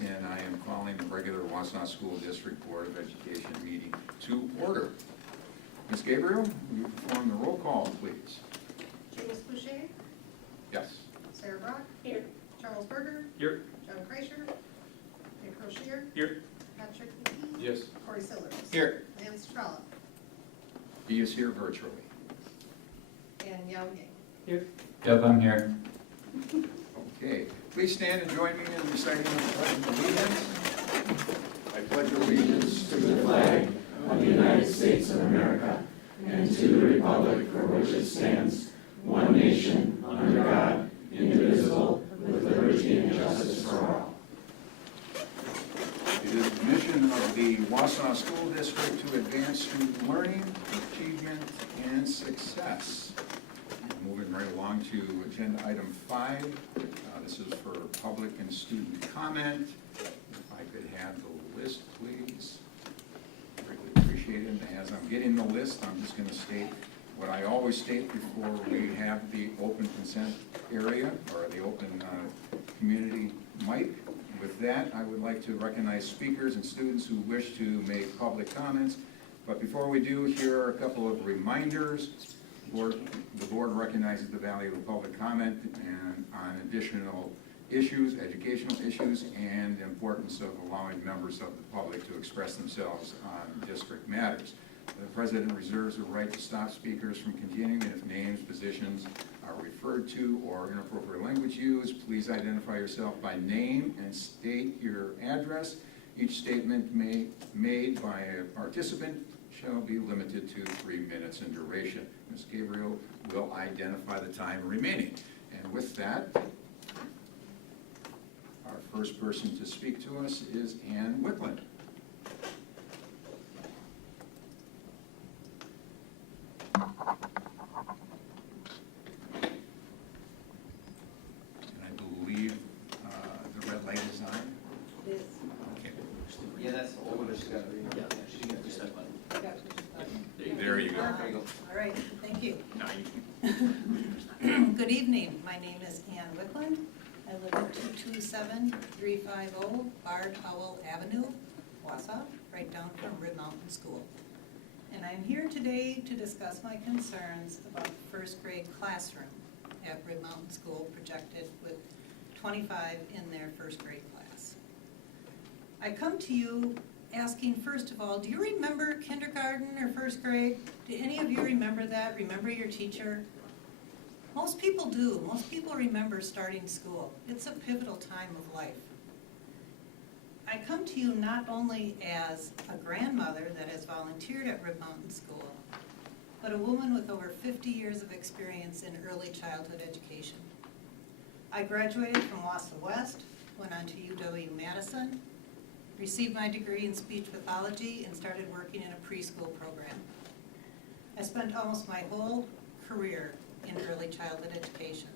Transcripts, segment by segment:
minutes, and I am calling the regular Wausau School District Board of Education meeting to order. Ms. Gabriel, will you perform the roll call, please? James Boucher, Yes. Sarah Brock. Here. Charles Berger. Here. John Kreischer. Nick Rochier. Here. Patrick McKee. Yes. Corey Sillers. Here. Lance Trollope. He is here virtually. And Yao Yang. Here. Yep, I'm here. Okay, please stand and join me in reciting the Pledge of Allegiance. I pledge allegiance To the flag of the United States of America and to the republic for which it stands, one nation, under God, indivisible, with liberty and justice for all. It is the mission of the Wausau School District to advance student learning, achievement, and success. Moving right along to agenda item 5. This is for public and student comment. If I could have the list, please. Greatly appreciate it. And as I'm getting the list, I'm just going to state what I always state before we have the open consent area or the open community mic. With that, I would like to recognize speakers and students who wish to make public comments. But before we do, here are a couple of reminders. The board recognizes the value of public comment and on additional issues, educational issues, and the importance of allowing members of the public to express themselves on district matters. The president reserves the right to stop speakers from continuing if names, positions are referred to or inappropriate language used. Please identify yourself by name and state your address. Each statement made by a participant shall be limited to 3 minutes in duration. Ms. Gabriel will identify the time remaining. And with that, our first person to speak to us is Ann Whitland. And I believe the red light is on. It is. Okay. Yeah, that's the old one. She got it. Yeah, she got just that one. There you go. There you go. All right, thank you. Now you Good evening. My name is Ann Wickland. I live at 227350 Bard Howell Avenue, Wausau, right down from Rib Mountain School. And I'm here today to discuss my concerns about the first grade classroom at Rib Mountain School, projected with 25 in their first grade class. I come to you asking, first of all, do you remember kindergarten or first grade? Do any of you remember that? Remember your teacher? Most people do. Most people remember starting school. It's a pivotal time of life. I come to you not only as a grandmother that has volunteered at Rib Mountain School, but a woman with over 50 years of experience in early childhood education. I graduated from Wausau West, went on to UW-Madison, received my degree in speech pathology, and started working in a preschool program. I spent almost my whole career in early childhood education.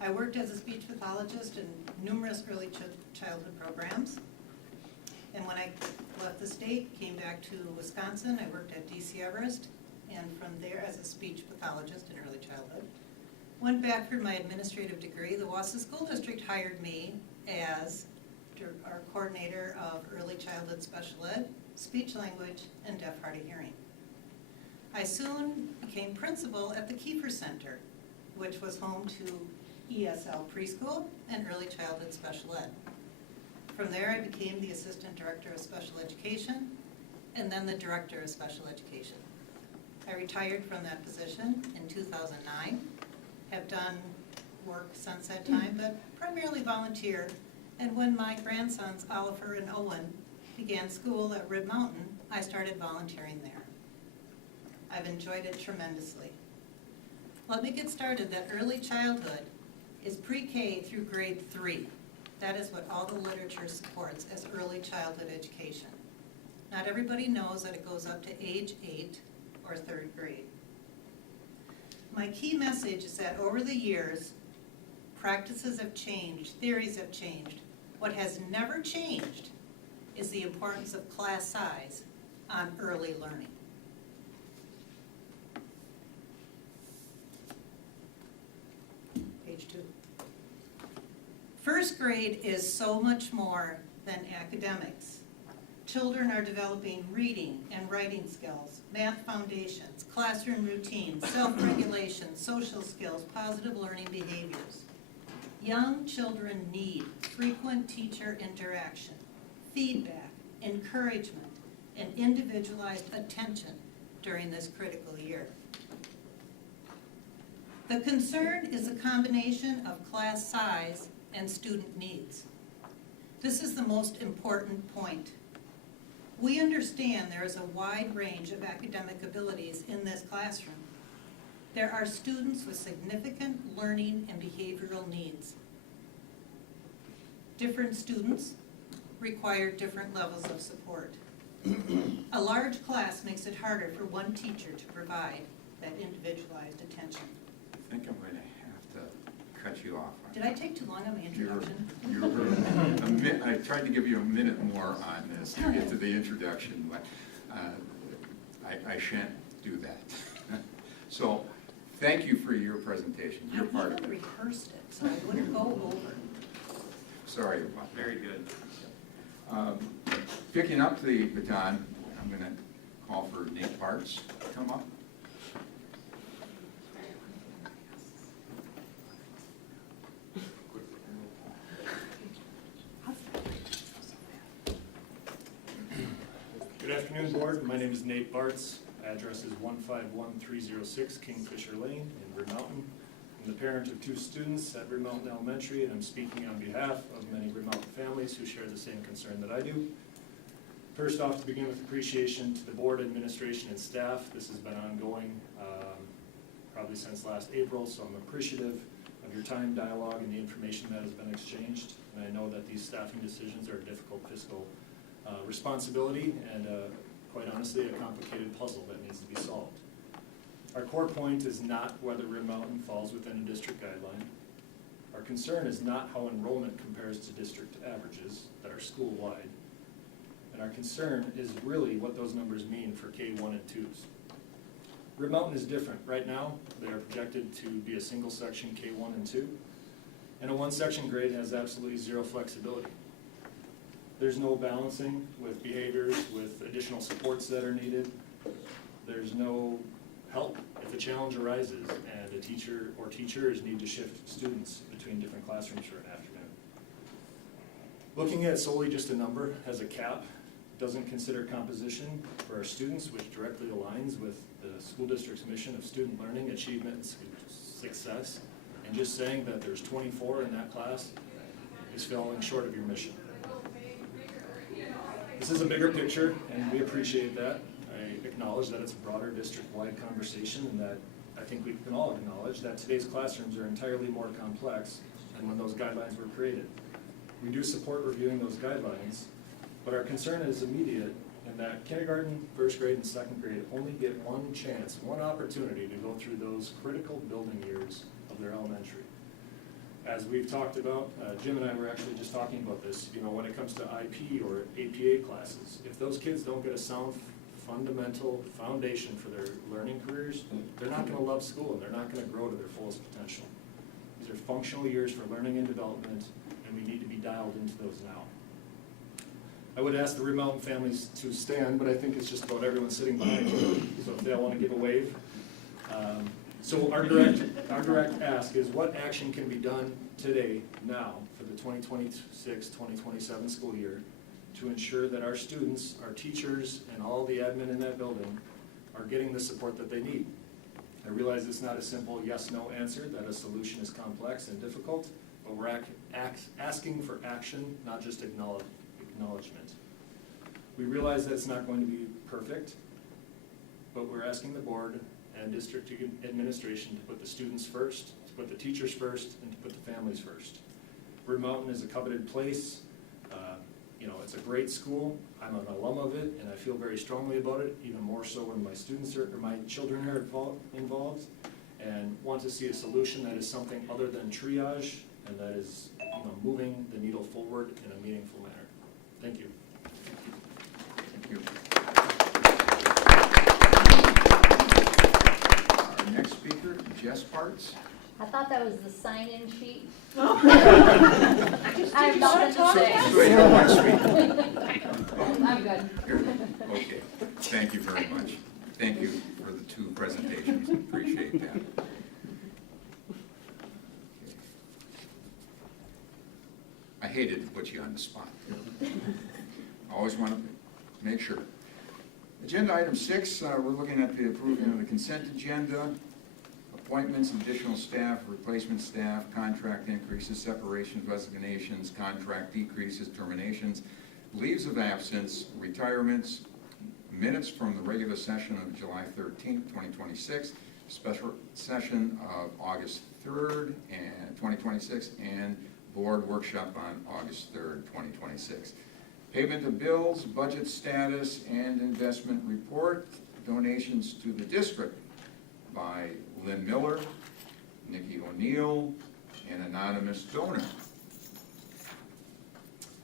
I worked as a speech pathologist in numerous early childhood programs. And when I left the state, came back to Wisconsin, I worked at DC Everest, and from there as a speech pathologist in early childhood. Went back for my administrative degree. The Wausau School District hired me as our coordinator of early childhood special ed, speech language, and deaf hard of hearing. I soon became principal at the Kiefer Center, which was home to ESL preschool and early childhood special ed. From there, I became the assistant director of special education and then the director of special education. I retired from that position in 2009, have done work since that time, but primarily volunteer. And when my grandsons, Oliver and Owen, began school at Rib Mountain, I started volunteering there. I've enjoyed it tremendously. Let me get started that early childhood is pre-K through grade 3. That is what all the literature supports as early childhood education. Not everybody knows that it goes up to age 8 or 3rd grade. My key message is that over the years, practices have changed, theories have changed. What has never changed is the importance of class size on early learning. Page 2. First grade is so much more than academics. Children are developing reading and writing skills, math foundations, classroom routines, self-regulation, social skills, positive learning behaviors. Young children need frequent teacher interaction, feedback, encouragement, and individualized attention during this critical year. The concern is a combination of class size and student needs. This is the most important point. We understand there is a wide range of academic abilities in this classroom. There are students with significant learning and behavioral needs. Different students require different levels of support. A large class makes it harder for one teacher to provide that individualized attention. I think I'm going to have to cut you off. Did I take too long on my introduction? I tried to give you a minute more on this to get to the introduction, but I shan't do that. So, thank you for your presentation. You're part of I even it. rehearsed it, so I wouldn't go over. Sorry about that. Very good. Picking up the baton, I'm going to call for Nate Parts to come up. Good afternoon, Board. My name is Nate Bartz. Address is 151306 Kingfisher Lane in Red Mountain. I'm the parent of 2 students at Red Mountain Elementary, and I'm speaking on behalf of many Red Mountain families who share the same concern that I do. First off, to begin with appreciation to the board, administration, and staff. This has been ongoing probably since last April, so I'm appreciative of your time, dialogue, and the information that has been exchanged. And I know that these staffing decisions are a difficult fiscal responsibility and quite honestly a complicated puzzle that needs to be solved. Our core point is not whether Red Mountain falls within a district guideline. Our concern is not how enrollment compares to district averages that are school-wide. And our concern is really what those numbers mean for K1 and 2s. Red Mountain is different. Right now, they are projected to be a single section K1 and 2, and a 1-section grade has absolutely zero flexibility. There's no balancing with behaviors, with additional supports that are needed. There's no help if a challenge arises and a teacher or teachers need to shift students between different classrooms for an afternoon. Looking at solely just a number as a cap doesn't consider composition for our students, which directly aligns with the school district's mission of student learning, achievement, and success. And just saying that there's 24 in that class is falling short of your mission. This is a bigger picture, and we appreciate that. I acknowledge that it's a broader district-wide conversation, and that I think we can all acknowledge that today's classrooms are entirely more complex than when those guidelines were created. We do support reviewing those guidelines, but our concern is immediate in that kindergarten, first grade, and second grade only get one chance, one opportunity to go through those critical building years of their elementary. As we've talked about, Jim and I were actually just talking about this, when it comes to IP or APA classes, if those kids don't get a sound fundamental foundation for their learning careers, they're not going to love school and they're not going to grow to their fullest potential. These are functional years for learning and development, and we need to be dialed into those now. I would ask the Red Mountain families to stand, but I think it's just about everyone sitting behind you, so if they all want to give a wave. So our direct ask is, what action can be done today, now, for the 2026-2027 school year to ensure that our students, our teachers, and all the admin in that building are getting the support that they need? I realize it's not a simple yes-no answer, that a solution is complex and difficult, but we're asking for action, not just acknowledgement. We realize that it's not going to be perfect, but we're asking the board and district administration to put the students first, to put the teachers first, and to put the families first. Red Mountain is a coveted place. It's a great school. I'm an alum of it, and I feel very strongly about it, even more so when my students or my children are involved, and want to see a solution that is something other than triage, and that is moving the needle forward in a meaningful manner. Thank you. Thank you. Our next speaker, Jess Parts. I thought that was the sign-in sheet. I have You wanna nothing to talk say. about So you don't want to I'm good. speak? Okay, thank you very much. Thank you for the two presentations, appreciate that. I hated to put you on the spot. I always want to make sure. Agenda item 6, we're looking at the approving of the consent agenda, appointments, additional staff, replacement staff, contract increases, separations, resignations, contract decreases, terminations, leaves of absence, retirements, minutes from the regular session of July 13th, 2026, special session of August 3rd, and 2026, and board workshop on August 3rd, 2026. Payment of bills, budget status, and investment report, donations to the district by Lynn Miller, Nikki O'Neill, and anonymous donor.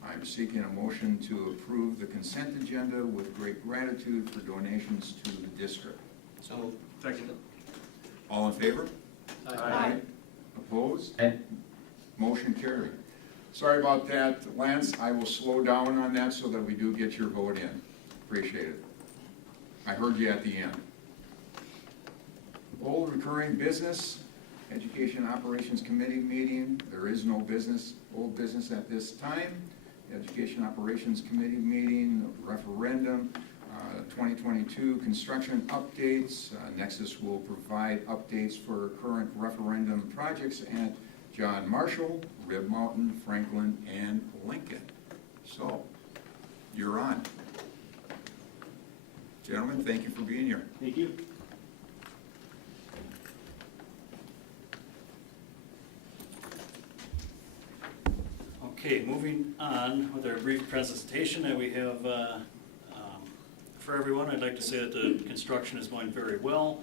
I'm seeking a motion to approve the consent agenda with great gratitude for donations to the district. So moved. Second. All in favor? Aye. Opposed? Motion carried. Sorry about that, Lance. I will slow down on that so that we do get your vote in. Appreciate it. I heard you at the end. Old recurring business, Education Operations Committee meeting. There is no business, old business at this time. Education Operations Committee meeting, referendum, 2022 construction updates. Nexus will provide updates for current referendum projects at John Marshall, Rib Mountain, Franklin, and Lincoln. So, you're on. Gentlemen, thank you for being here. Thank you. Okay, moving on with our brief presentation that we have for everyone. I'd like to say that the construction is going very well.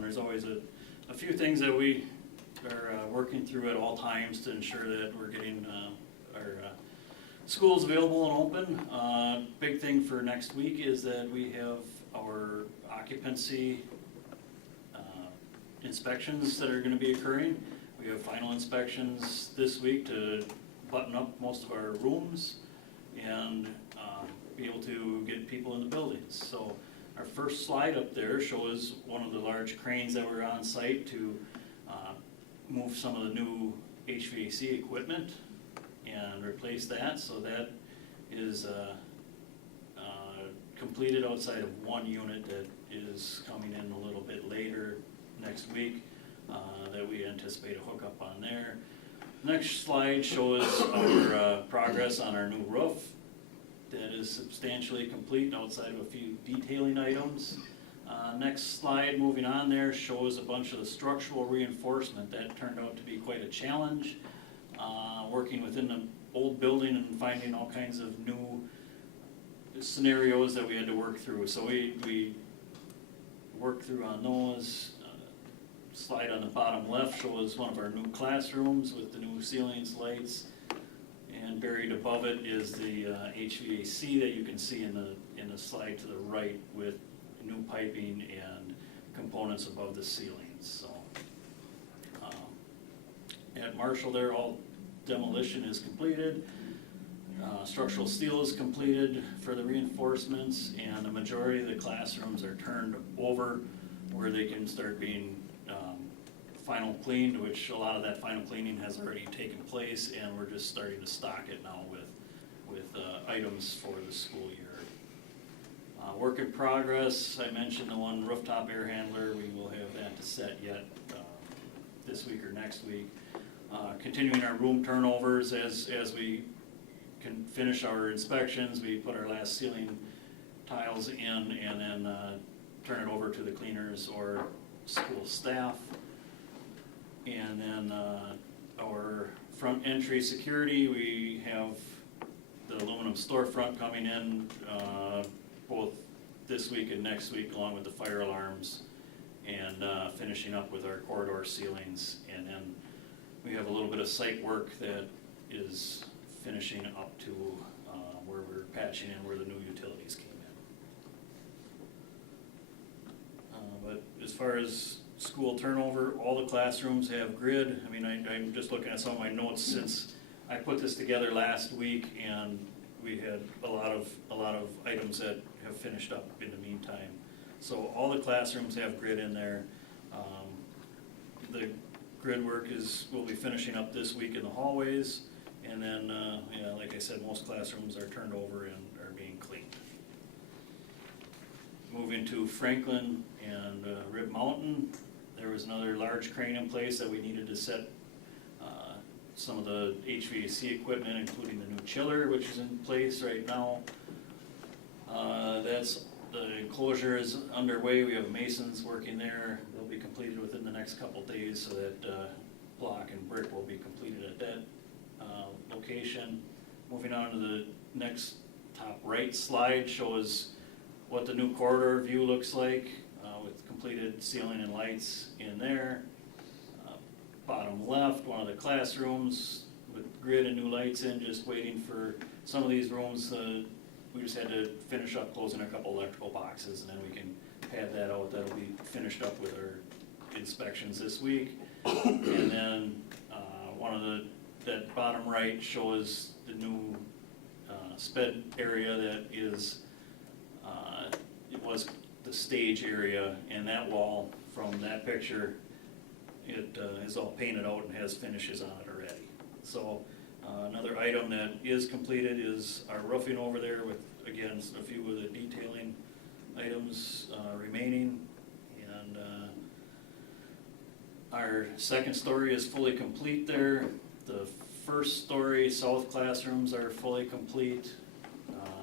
There's always a few things that we are working through at all times to ensure that we're getting our schools available and open. Big thing for next week is that we have our occupancy inspections that are going to be occurring. We have final inspections this week to button up most of our rooms and be able to get people in the buildings. So our first slide up there shows one of the large cranes that were on site to move some of the new HVAC equipment and replace that. So that is completed outside of one unit that is coming in a little bit later next week that we anticipate a hookup on there. Next slide shows our progress on our new roof. That is substantially complete outside of a few detailing items. Next slide, moving on there, shows a bunch of the structural reinforcement. That turned out to be quite a challenge, working within the old building and finding all kinds of new scenarios that we had to work through. So we worked through on those. Slide on the bottom left shows one of our new classrooms with the new ceilings, lights, and buried above it is the HVAC that you can see in the slide to the right with new piping and components above the ceilings. So at Marshall there, all demolition is completed. Structural steel is completed for the reinforcements, and the majority of the classrooms are turned over where they can start being final cleaned, which a lot of that final cleaning has already taken place, and we're just starting to stock it now with items for the school year. Work in progress, I mentioned the one rooftop air handler. We will have that to set yet this week or next week. Continuing our room turnovers as we can finish our inspections. We put our last ceiling tiles in and then turn it over to the cleaners or school staff. And then our front entry security, we have the aluminum storefront coming in both this week and next week, along with the fire alarms, and finishing up with our corridor ceilings. And then we have a little bit of site work that is finishing up to where we're patching in where the new utilities came in. But as far as school turnover. All the classrooms have grid. I mean, I'm just looking at some of my notes since I put this together last week, and we had a lot of items that have finished up in the meantime. So all the classrooms have grid in there. The grid work will be finishing up this week in the hallways, and then, yeah, like I said, most classrooms are turned over and are being cleaned. Moving to Franklin and Rib Mountain, there was another large crane in place that we needed to set some of the HVAC equipment, including the new chiller, which is in place right now. The enclosure is underway. We have masons working there. They'll be completed within the next couple days, so that block and brick will be completed at that location. Moving on to the next top right slide shows what the new corridor view looks like with completed ceiling and lights in there. Bottom left, one of the classrooms with grid and new lights in, just waiting for some of these rooms. We just had to finish up closing a couple electrical boxes, and then we can pad that out. That'll be finished up with our inspections this week. And then that bottom right shows the new sped area that is, it was the stage area, and that wall from that picture, it is all painted out and has finishes on it already. So another item that is completed is our roofing over there with, again, a few of the detailing items remaining. And our second story is fully complete there. The first story south classrooms are fully complete.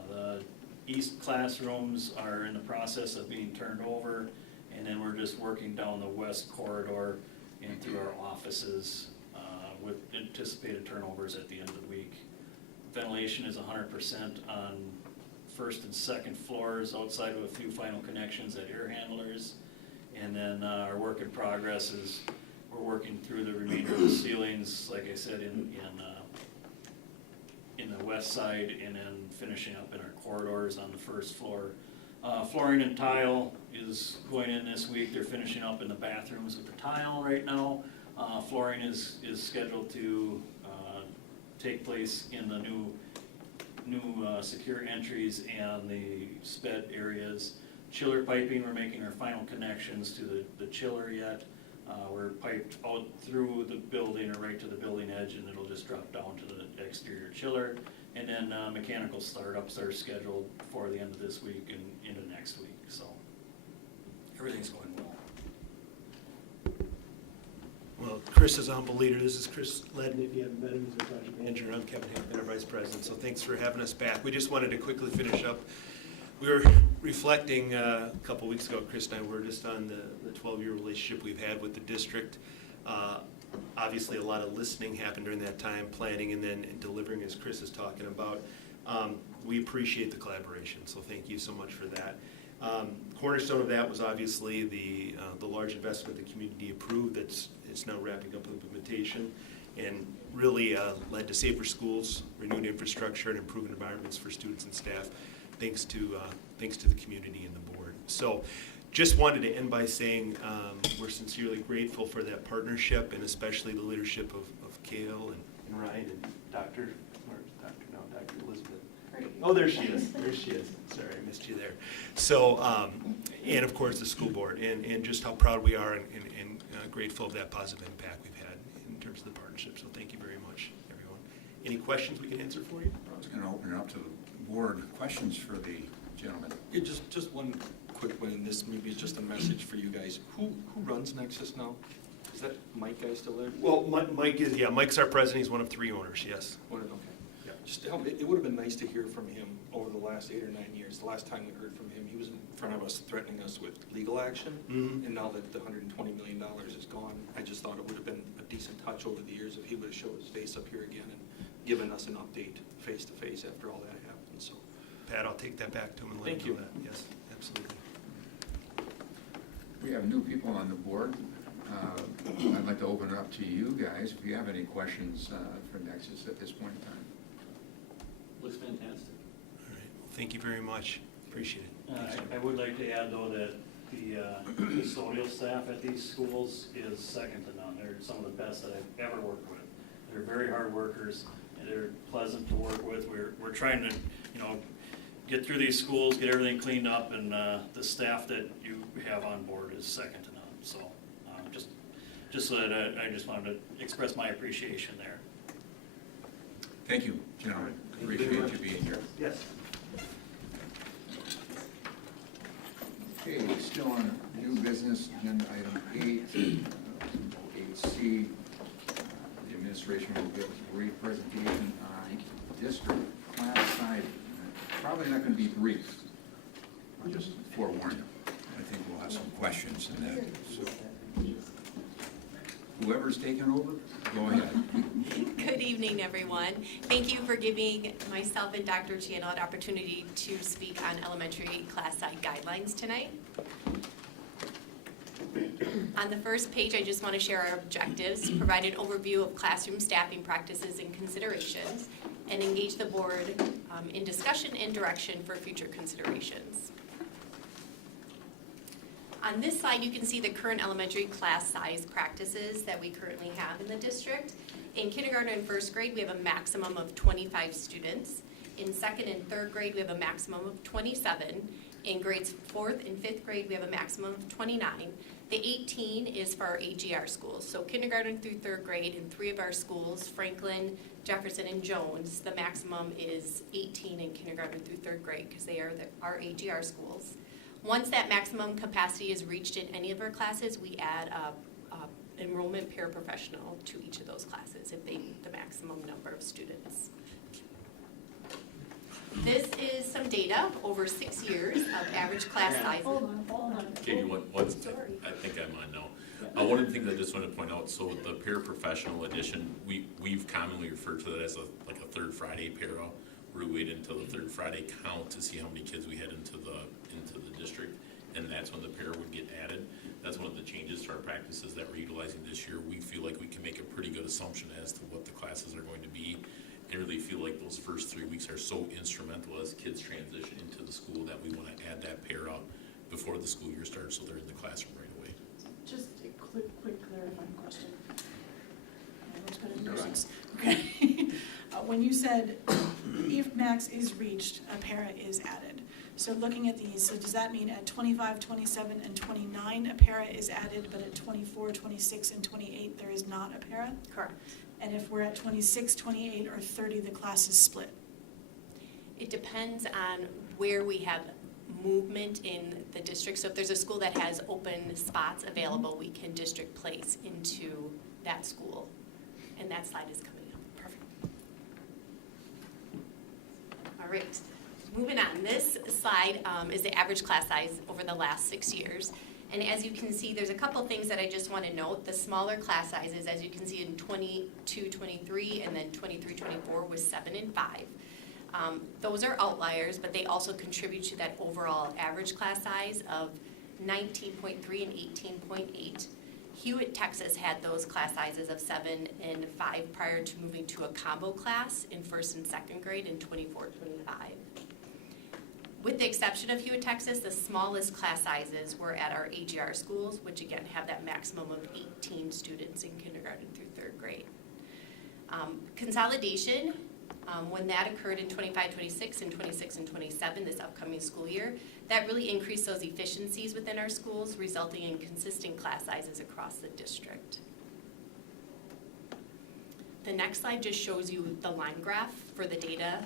The east classrooms are in the process of being turned over. And then we're just working down the west corridor and through our offices with anticipated turnovers at the end of the week. Ventilation is 100% on first and second floors, outside of a few final connections at air handlers. And then our work in progress is we're working through the remainder of the ceilings, like I said, in the west side, and then finishing up in our corridors on the first floor. Flooring and tile is going in this week. They're finishing up in the bathrooms with the tile right now. Flooring is scheduled to take place in the new secure entries and the sped areas. Chiller piping, we're making our final connections to the chiller yet. We're piped out through the building or right to the building edge, and it'll just drop down to the exterior chiller. And then mechanical startups are scheduled for the end of this week and into next week, so everything's going well. Well, Chris is humble leader. This is Chris Ledden. If you haven't met him, he's our project manager. I'm Kevin Hampton, our vice president. So thanks for having us back. We just wanted to quickly finish up. We were reflecting a couple weeks ago, Chris and I were just on the 12-year relationship we've had with the district. Obviously, a lot of listening happened during that time, planning and then delivering, as Chris is talking about. We appreciate the collaboration, so thank you so much for that. Cornerstone of that was obviously the large investment the community approved that's now wrapping up implementation, and really led to safer schools, renewed infrastructure, and improved environments for students and staff, thanks to the community and the board. So just wanted to end by saying we're sincerely grateful for that partnership, and especially the leadership of Kale and Ryan and Dr. Elizabeth. Oh, there she is. There she is. Sorry, I missed you there. So, and of course the school board, and just how proud we are and grateful of that positive impact we've had in terms of the partnership. So thank you very much, everyone. Any questions we can answer for you? I was going to open it up to the board. Questions for the gentleman? Yeah, just one quick one, and this maybe is just a message for you guys. Who runs Nexus now? Is that Mike guy still there? Well, Mike's our president. He's one of 3 owners, yes. Okay. Yeah. Just to help, it would have been nice to hear from him over the last 8 or 9 years. The last time we heard from him, he was in front of us threatening us with legal action. Mhm. And now that the $120 million is gone, I just thought it would have been a decent touch over the years if he would have showed his face up here again and given us an update face to face after all that happened. So, Pat, I'll take that back to him and let Thank him know you. that. Yes, absolutely. We have new people on the board. I'd like to open it up to you guys, if you have any questions for Nexus at this point in time. Looks fantastic. All right. Well, thank you very much. Appreciate it. Thanks. I would like to add, though, that The custodial staff at these schools is second to none. They're some of the best that I've ever worked with. They're very hard workers, and they're pleasant to work with. We're trying to, get through these schools, get everything cleaned up, and the staff that you have on board is second to none. So just so that I just wanted to express my appreciation there. Thank you, gentlemen. Appreciate you being here. Yes. Okay, still on new business, agenda item 8C. The administration will give a brief presentation on district class size. Probably not going to be brief. I'll just forewarn you. I think we'll have some questions in that. So, whoever's taking over, go ahead. Good evening, everyone. Thank you for giving myself and Dr. Channel an opportunity to speak on elementary class size guidelines tonight. On the first page, I just want to share our objectives, provide an overview of classroom staffing practices and considerations, and engage the board in discussion and direction for future considerations. On this slide, you can see the current elementary class size practices that we currently have in the district. In kindergarten and first grade, we have a maximum of 25 students. In second and third grade, we have a maximum of 27. In grades 4th and 5th grade, we have a maximum of 29. The 18 is for our AGR schools. So kindergarten through third grade in 3 of our schools, Franklin, Jefferson, and Jones, the maximum is 18 in kindergarten through third grade because they are our AGR schools. Once that maximum capacity is reached in any of our classes, we add a enrollment paraprofessional to each of those classes if they meet the maximum number of students. This is some data over 6 years of average class sizes. Hold on. Katie, Sorry. I think I'm on now. One of the things I just wanted to point out, so the paraprofessional edition, we've commonly referred to that as like a third Friday para, where we wait until the third Friday count to see how many kids we had into the district, and that's when the para would get added. That's one of the changes to our practices that we're utilizing this year. We feel like we can make a pretty good assumption as to what the classes are going to be. I really feel like those first 3 weeks are so instrumental as kids transition into the school that we want to add that para before the school year starts so they're in the classroom right away. Just a quick clarifying question. Okay. When you said if max is reached, a para is added. So looking at these, so does that mean at 25, 27, and 29, a para is added, but at 24, 26, and 28, there is not a para? Correct. And if we're at 26, 28, or 30, the class is split? It depends on where we have movement in the district. So if there's a school that has open spots available, we can district place into that school. And that slide is coming up. Perfect. All right. Moving on, this slide is the average class size over the last 6 years. And as you can see, there's a couple things that I just want to note. The smaller class sizes, as you can see in 22, 23, and then 23, 24 was 7 and 5. Those are outliers, but they also contribute to that overall average class size of 19.3 and 18.8. Hewitt, Texas had those class sizes of 7 and 5 prior to moving to a combo class in first and second grade in 24, 25. With the exception of Hewitt, Texas, the smallest class sizes were at our AGR schools, which again have that maximum of 18 students in kindergarten through third grade. Consolidation, when that occurred in 25, 26, and 26 and 27 this upcoming school year, that really increased those efficiencies within our schools, resulting in consistent class sizes across the district. The next slide just shows you the line graph for the data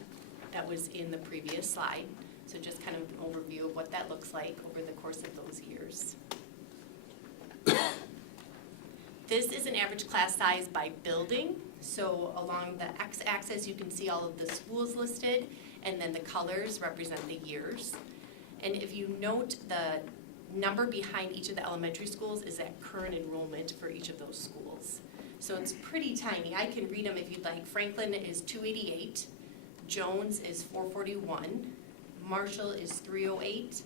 that was in the previous slide. So just kind of an overview of what that looks like over the course of those years. This is an average class size by building. So along the x-axis, you can see all of the schools listed, and then the colors represent the years. And if you note, the number behind each of the elementary schools is that current enrollment for each of those schools. So it's pretty tiny. I can read them if you'd like. Franklin is 288, Jones is 441, Marshall is 308,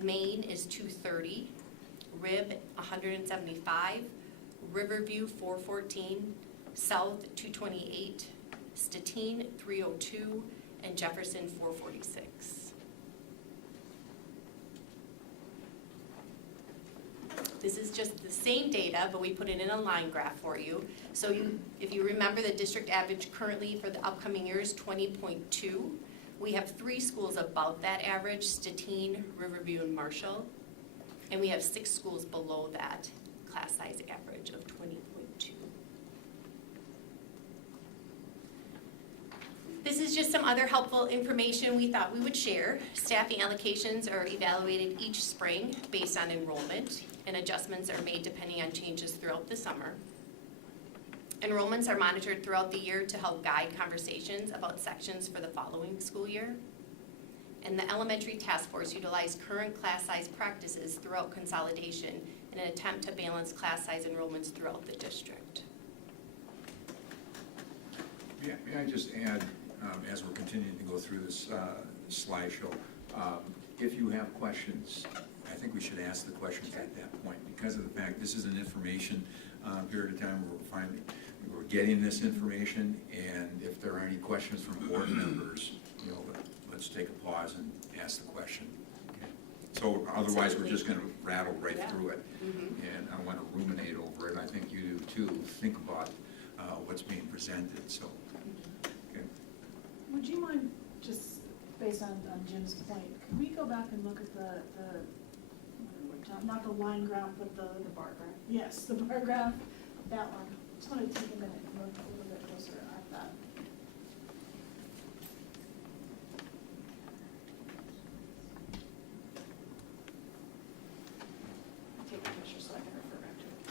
Maine is 230, Rib 175, Riverview 414, South 228, Statine 302, and Jefferson 446. This is just the same data, but we put it in a line graph for you. So if you remember, the district average currently for the upcoming year is 20.2. We have 3 schools above that average, Stettin, Riverview, and Marshall. And we have 6 schools below that class size average of 20.2. This is just some other helpful information we thought we would share. Staffing allocations are evaluated each spring based on enrollment, and adjustments are made depending on changes throughout the summer. Enrollments are monitored throughout the year to help guide conversations about sections for the following school year. And the elementary task force utilized current class size practices throughout consolidation in an attempt to balance class size enrollments throughout the district. May I just add, as we're continuing to go through this slideshow, if you have questions, I think we should ask the questions at that point, because of the fact this is an information period of time where we're getting this information, and if there are any questions from board members, let's take a pause and ask the question. Okay. So otherwise, we're just going to rattle right through it, and I want to ruminate over it. I think you do too. Think about what's being presented. So. Would you mind, just based on Jim's point, could we go back and look at not the line graph, but the bar graph? Yes, the bar graph, that one. Just want to take a minute and look a little bit closer at that. I'll take a picture so I can refer back to it.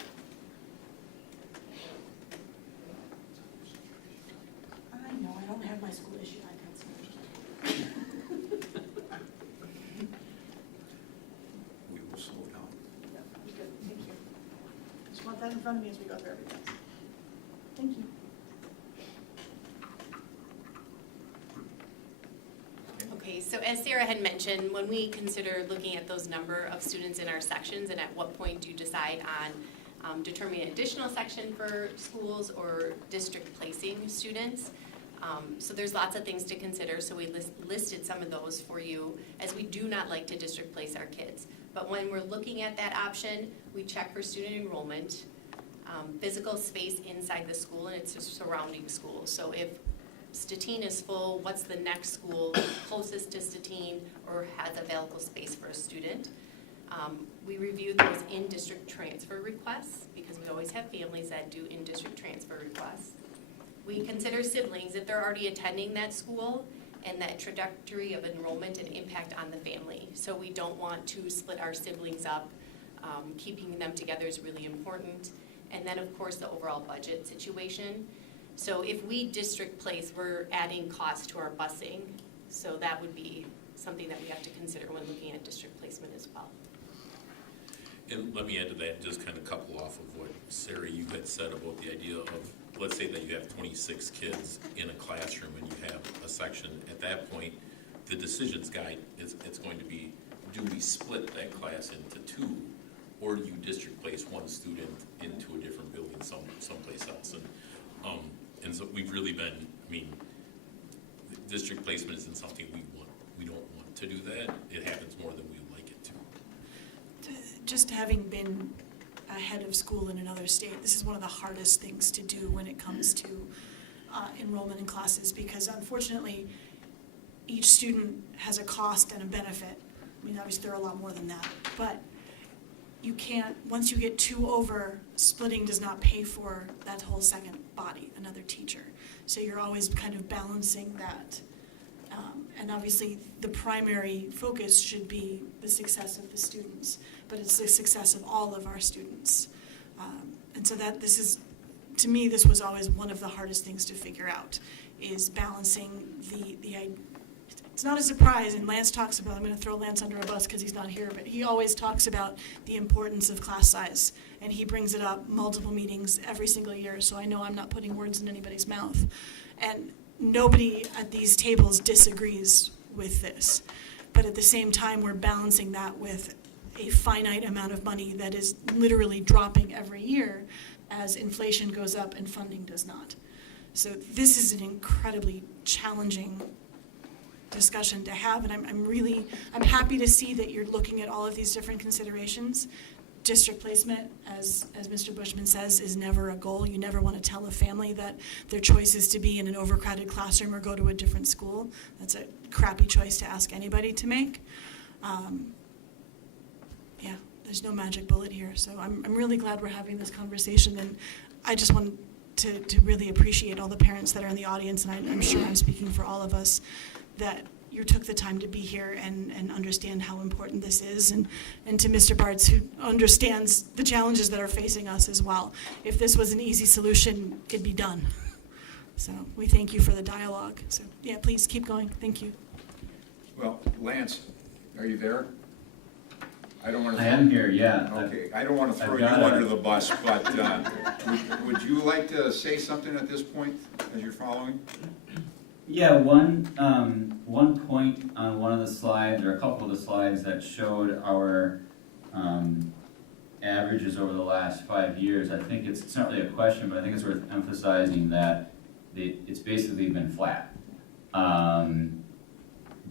I know, I don't have my school issue iPad, so We will slow down. yeah, that's good, thank you. Just want that in front of me as we go through everything. Thank you. Okay, so as Sarah had mentioned, when we consider looking at those number of students in our sections and at what point do you decide on determining an additional section for schools or district placing students, so there's lots of things to consider, so we listed some of those for you, as we do not like to district place our kids. But when we're looking at that option, we check for student enrollment, physical space inside the school, and its surrounding schools. So if Stettin is full, what's the next school closest to Stettin or has available space for a student? We review those in-district transfer requests, because we always have families that do in-district transfer requests. We consider siblings if they're already attending that school and that trajectory of enrollment and impact on the family. So we don't want to split our siblings up. Keeping them together is really important. And then, of course, the overall budget situation. So if we district place, we're adding costs to our busing. So that would be something that we have to consider when looking at district placement as well. And let me add to that, and just kind of couple off of what Sarah, you had said about the idea of, let's say that you have 26 kids in a classroom and you have a section. At that point, the decisions guide it's going to be, do we split that class into 2, or do you district place one student into a different building someplace else? And so we've really been, district placement isn't something we don't want to do that. It happens more than we would like it to. Just having been a head of school in another state, this is one of the hardest things to do when it comes to enrollment in classes, because unfortunately, each student has a cost and a benefit. Obviously there are a lot more than that, but you can't, once you get 2 over, splitting does not pay for that whole second body, another teacher. So you're always kind of balancing that. And obviously the primary focus should be the success of the students, but it's the success of all of our students. And so that to me, this was always one of the hardest things to figure out, is balancing it's not a surprise, and Lance talks about, I'm going to throw Lance under a bus because he's not here, but he always talks about the importance of class size, and he brings it up multiple meetings every single year, so I know I'm not putting words in anybody's mouth. And nobody at these tables disagrees with this, but at the same time, we're balancing that with a finite amount of money that is literally dropping every year as inflation goes up and funding does not. So this is an incredibly challenging discussion to have, and I'm happy to see that you're looking at all of these different considerations, district placement, as Mr. Bushman says, is never a goal. You never want to tell a family that their choice is to be in an overcrowded classroom or go to a different school. That's a crappy choice to ask anybody to make. Yeah, there's no magic bullet here. So I'm really glad we're having this conversation, and I just want to really appreciate all the parents that are in the audience, and I'm sure I'm speaking for all of us, that you took the time to be here and understand how important this is, and to Mr. Bartz, who understands the challenges that are facing us as well. If this was an easy solution, it'd be done. So we thank you for the dialogue. So yeah, please keep going. Thank you. Well, Lance, are you there? I don't want to. I am here, yeah. Okay, I don't want to throw I've you got under the bus, but would you like to say something at this point as you're following? Yeah, one point on one of the slides, or a couple of the slides that showed our averages over the last 5 years, I think it's not really a question, but I think it's worth emphasizing that it's basically been flat.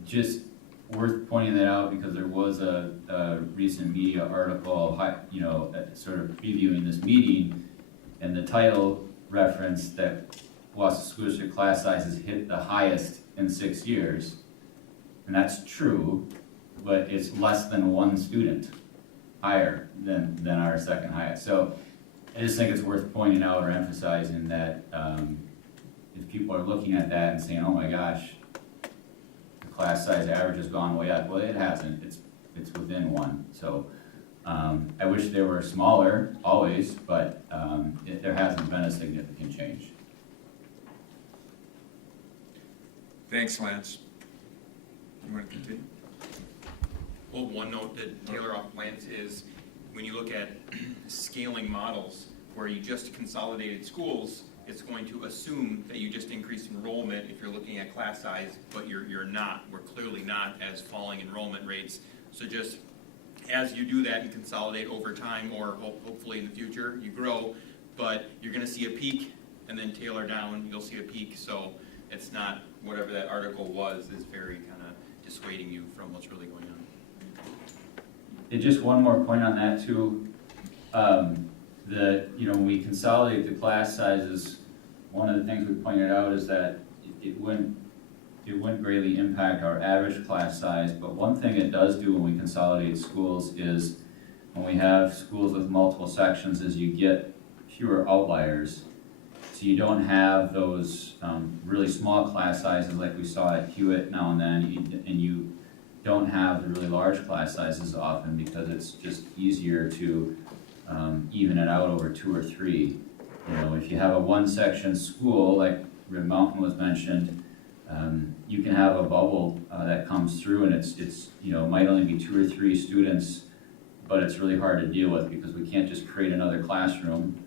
Just worth pointing that out because there was a recent media article, sort of previewing this meeting, and the title referenced that Wausau School District class sizes hit the highest in 6 years. And that's true, but it's less than one student higher than our second highest. So I just think it's worth pointing out or emphasizing that if people are looking at that and saying, oh my gosh, the class size average has gone way up. Well, it hasn't. It's within one. So I wish they were smaller always, but there hasn't been a significant change. Thanks, Lance. You want to continue? Well, one note that Taylor off Lance is when you look at scaling models where you just consolidated schools, it's going to assume that you just increased enrollment if you're looking at class size, but you're not. We're clearly not, as falling enrollment rates. So just as you do that and consolidate over time, or hopefully in the future you grow, but you're going to see a peak and then tailor down, you'll see a peak. So it's not whatever that article was is very kind of dissuading you from what's really going on. And just one more point on that too. When we consolidate the class sizes, one of the things we pointed out is that it wouldn't greatly impact our average class size, but one thing it does do when we consolidate schools is when we have schools with multiple sections is you get fewer outliers. So you don't have those really small class sizes like we saw at Hewitt now and then, and you don't have the really large class sizes often because it's just easier to even it out over 2 or 3. If you have a one-section school, like Red Mountain was mentioned, you can have a bubble that comes through, and it's might only be 2 or 3 students, but it's really hard to deal with because we can't just create another classroom.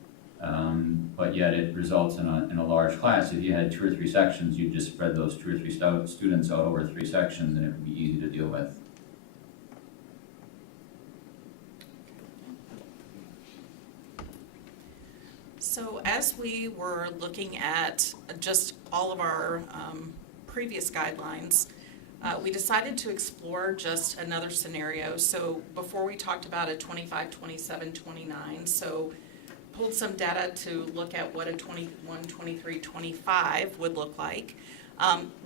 But yet it results in a large class. If you had 2 or 3 sections, you'd just spread those 2 or 3 students out over 3 sections, and it would be easy to deal with. So as we were looking at just all of our previous guidelines, we decided to explore just another scenario. So before we talked about a 25, 27, 29, so pulled some data to look at what a 21, 23, 25 would look like.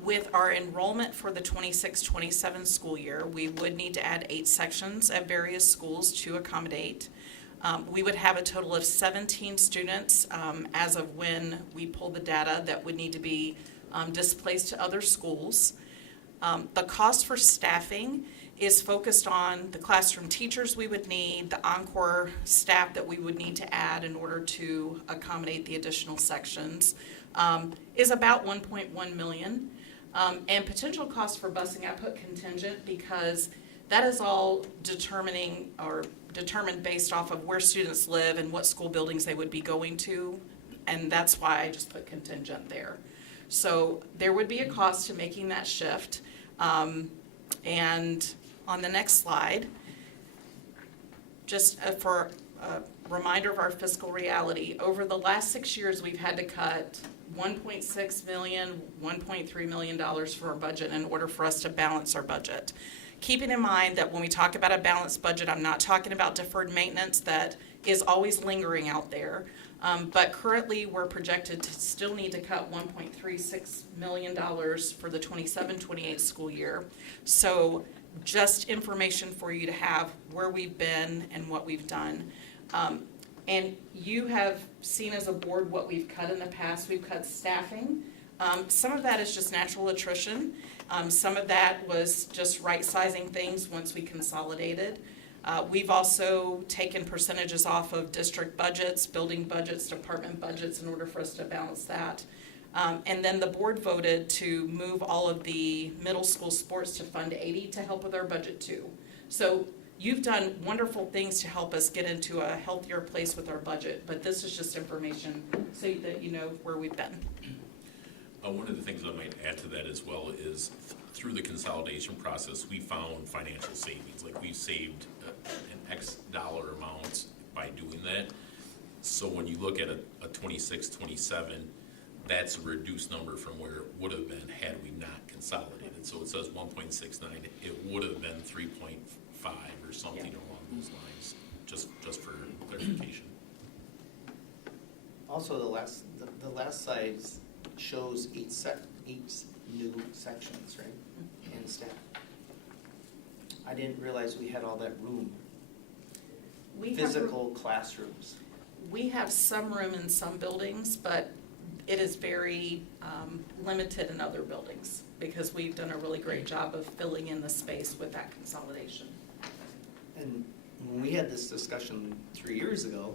With our enrollment for the 26-27 school year, we would need to add 8 sections at various schools to accommodate. We would have a total of 17 students as of when we pulled the data that would need to be displaced to other schools. The cost for staffing is focused on the classroom teachers we would need, the encore staff that we would need to add in order to accommodate the additional sections, is about $1.1 million. And potential cost for busing, I put contingent because that is all determined based off of where students live and what school buildings they would be going to, and that's why I just put contingent there. So there would be a cost to making that shift. And on the next slide, just for a reminder of our fiscal reality, over the last 6 years, we've had to cut $1.6 million, $1.3 million for our budget in order for us to balance our budget. keeping in mind that when we talk about a balanced budget, I'm not talking about deferred maintenance that is always lingering out there. But currently, we're projected to still need to cut $1.36 million for the 27-28 school year. So just information for you to have where we've been and what we've done. And you have seen as a board what we've cut in the past. We've cut staffing. Some of that is just natural attrition. Some of that was just right-sizing things once we consolidated. We've also taken percentages off of district budgets, building budgets, department budgets in order for us to balance that. And then the board voted to move all of the middle school sports to Fund 80 to help with our budget too. So you've done wonderful things to help us get into a healthier place with our budget, but this is just information so that you know where we've been. One of the things I might add to that as well is through the consolidation process, we found financial savings. Like we saved an X dollar amount by doing that. So when you look at a 26, 27, that's a reduced number from where it would have been had we not consolidated. So it says 1.69, it would have been 3.5 or something along those lines, just for clarification. Also, the last slide shows eight new sections, right, and staff. I didn't realize we had all that room. Physical classrooms. We have some room in some buildings, but it is very limited in other buildings because we've done a really great job of filling in the space with that consolidation. And when we had this discussion 3 years ago,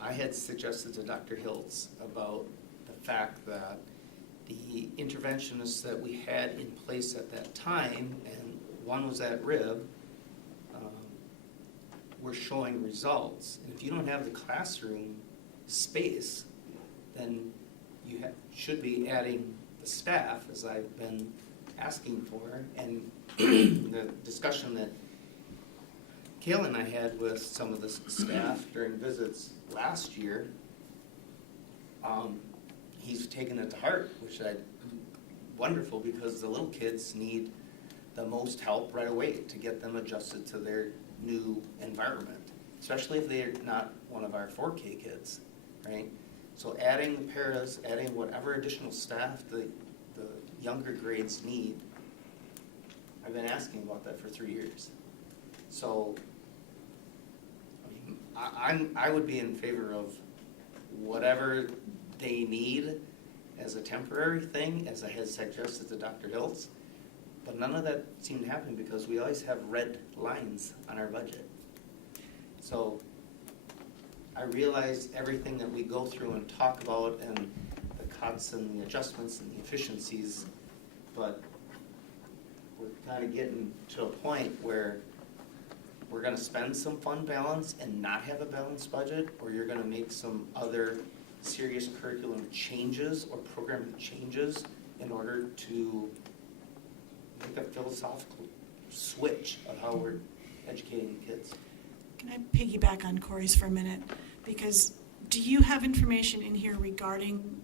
I had suggested to Dr. Hiltz about the fact that the interventionists that we had in place at that time, and one was at RIB, were showing results. And if you don't have the classroom space, then you should be adding the staff, as I've been asking for. And the discussion that Kayla and I had with some of the staff during visits last year, he's taken it to heart, which is wonderful, because the little kids need the most help right away to get them adjusted to their new environment, especially if they're not one of our 4K kids, right? So adding the paras, adding whatever additional staff the younger grades need, I've been asking about that for 3 years. So I would be in favor of whatever they need as a temporary thing, as I had suggested to Dr. Hiltz. But none of that seemed to happen because we always have red lines on our budget. So I realize everything that we go through and talk about and the cuts and the adjustments and the efficiencies, but we're kind of getting to a point where we're going to spend some fund balance and not have a balanced budget, or you're going to make some other serious curriculum changes or program changes in order to make a philosophical switch of how we're educating the kids. Can I piggyback on Corey's for a minute? Because do you have information in here regarding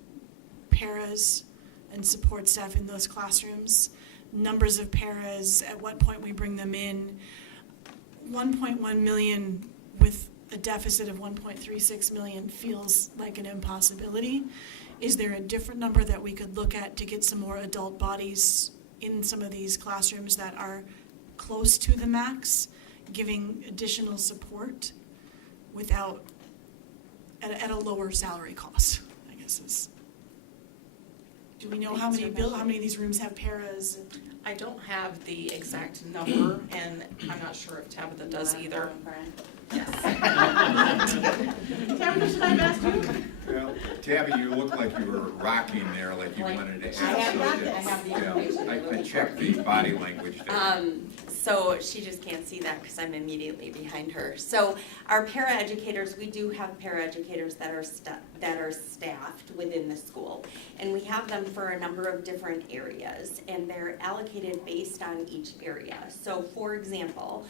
paras and support staff in those classrooms? Numbers of paras, at what point we bring them in? 1.1 million with a deficit of 1.36 million feels like an impossibility. Is there a different number that we could look at to get some more adult bodies in some of these classrooms that are close to the max, giving additional support without, at a lower salary cost, I guess is. Do we know how many of these rooms have paras? I don't have the exact number, and I'm not sure if Tabitha does either. Yes. Tabitha, should I have asked you? Well, Tabby, you look like you were rocking there, like you wanted to ask. I have the information. I checked the body language there. So she just can't see that because I'm immediately behind her. So our paraeducators, we do have paraeducators that are staffed within the school. And we have them for a number of different areas, and they're allocated based on each area. So for example,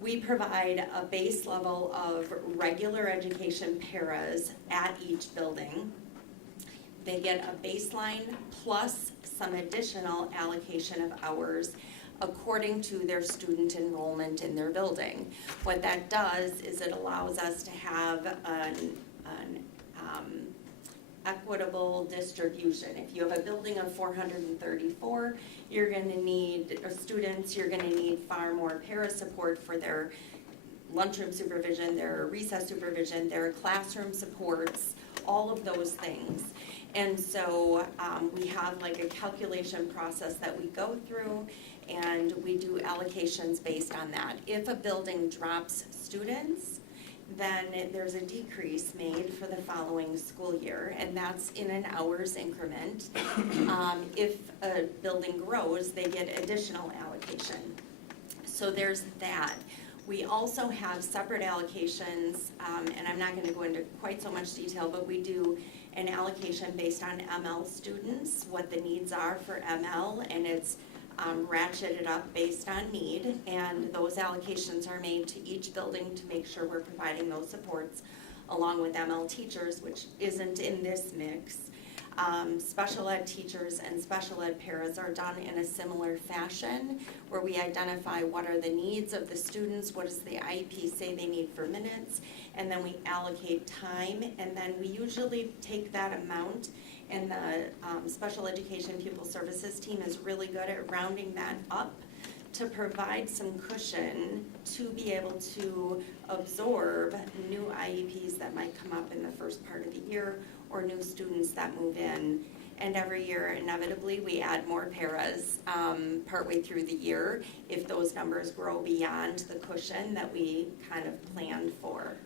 we provide a base level of regular education paras at each building. They get a baseline plus some additional allocation of hours according to their student enrollment in their building. What that does is it allows us to have an equitable distribution. If you have a building of 434, you're gonna need, students, you're gonna need far more para support for their lunchroom supervision, their recess supervision, their classroom supports, all of those things. And so we have like a calculation process that we go through, and we do allocations based on that. If a building drops students, then there's a decrease made for the following school year, and that's in an hours increment. If a building grows, they get additional allocation. So there's that. We also have separate allocations, and I'm not gonna go into quite so much detail, but we do an allocation based on ML students, what the needs are for ML, and it's ratcheted up based on need, and those allocations are made to each building to make sure we're providing those supports along with ML teachers, which isn't in this mix. Special ed teachers and special ed paras are done in a similar fashion, where we identify what are the needs of the students, what does the IEP say they need for minutes, and then we allocate time, and then we usually take that amount, and the special education pupil services team is really good at rounding that up to provide some cushion to be able to absorb new IEPs that might come up in the first part of the year, or new students that move in. And every year, inevitably, we add more paras partway through the year if those numbers grow beyond the cushion that we kind of planned for.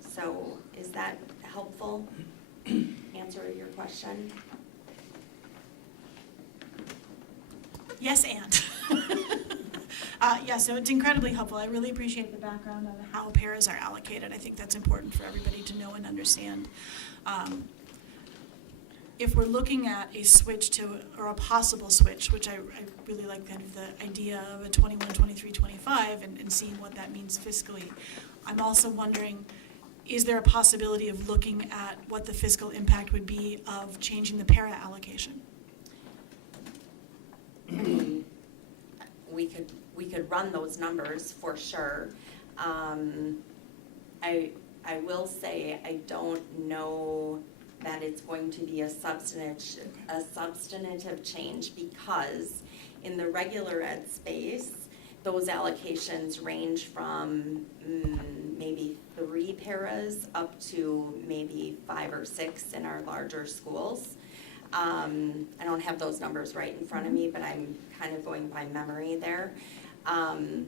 So is that helpful? Answer your question? Yes, and. Yeah, so it's incredibly helpful. I really appreciate the background on how paras are allocated. I think that's important for everybody to know and understand. If we're looking at a switch to, or a possible switch, which I really like kind of the idea of a 21, 23, 25 and seeing what that means fiscally, I'm also wondering, is there a possibility of looking at what the fiscal impact would be of changing the para allocation? We could run those numbers for sure. I will say I don't know that it's going to be a substantive change, because in the regular ed space, those allocations range from maybe 3 paras up to maybe 5 or 6 in our larger schools. I don't have those numbers right in front of me, but I'm kind of going by memory there. And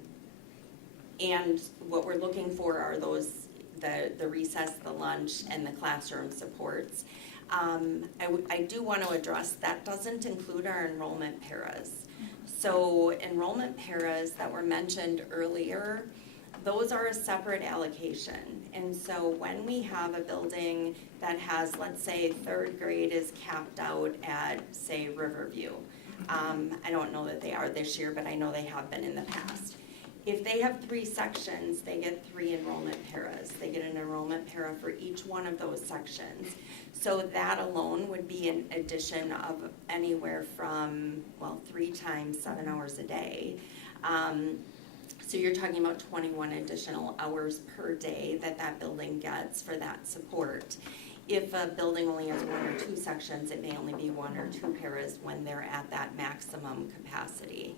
what we're looking for are those, the recess, the lunch, and the classroom supports. I do want to address, that doesn't include our enrollment paras. So enrollment paras that were mentioned earlier, those are a separate allocation. And so when we have a building that has, let's say, 3rd grade is capped out at, say, Riverview. I don't know that they are this year, but I know they have been in the past. If they have 3 sections, they get 3 enrollment paras. They get an enrollment para for each one of those sections. So that alone would be an addition of anywhere from, well, 3 times 7 hours a day. So you're talking about 21 additional hours per day that building gets for that support. If a building only has 1 or 2 sections, it may only be 1 or 2 paras when they're at that maximum capacity.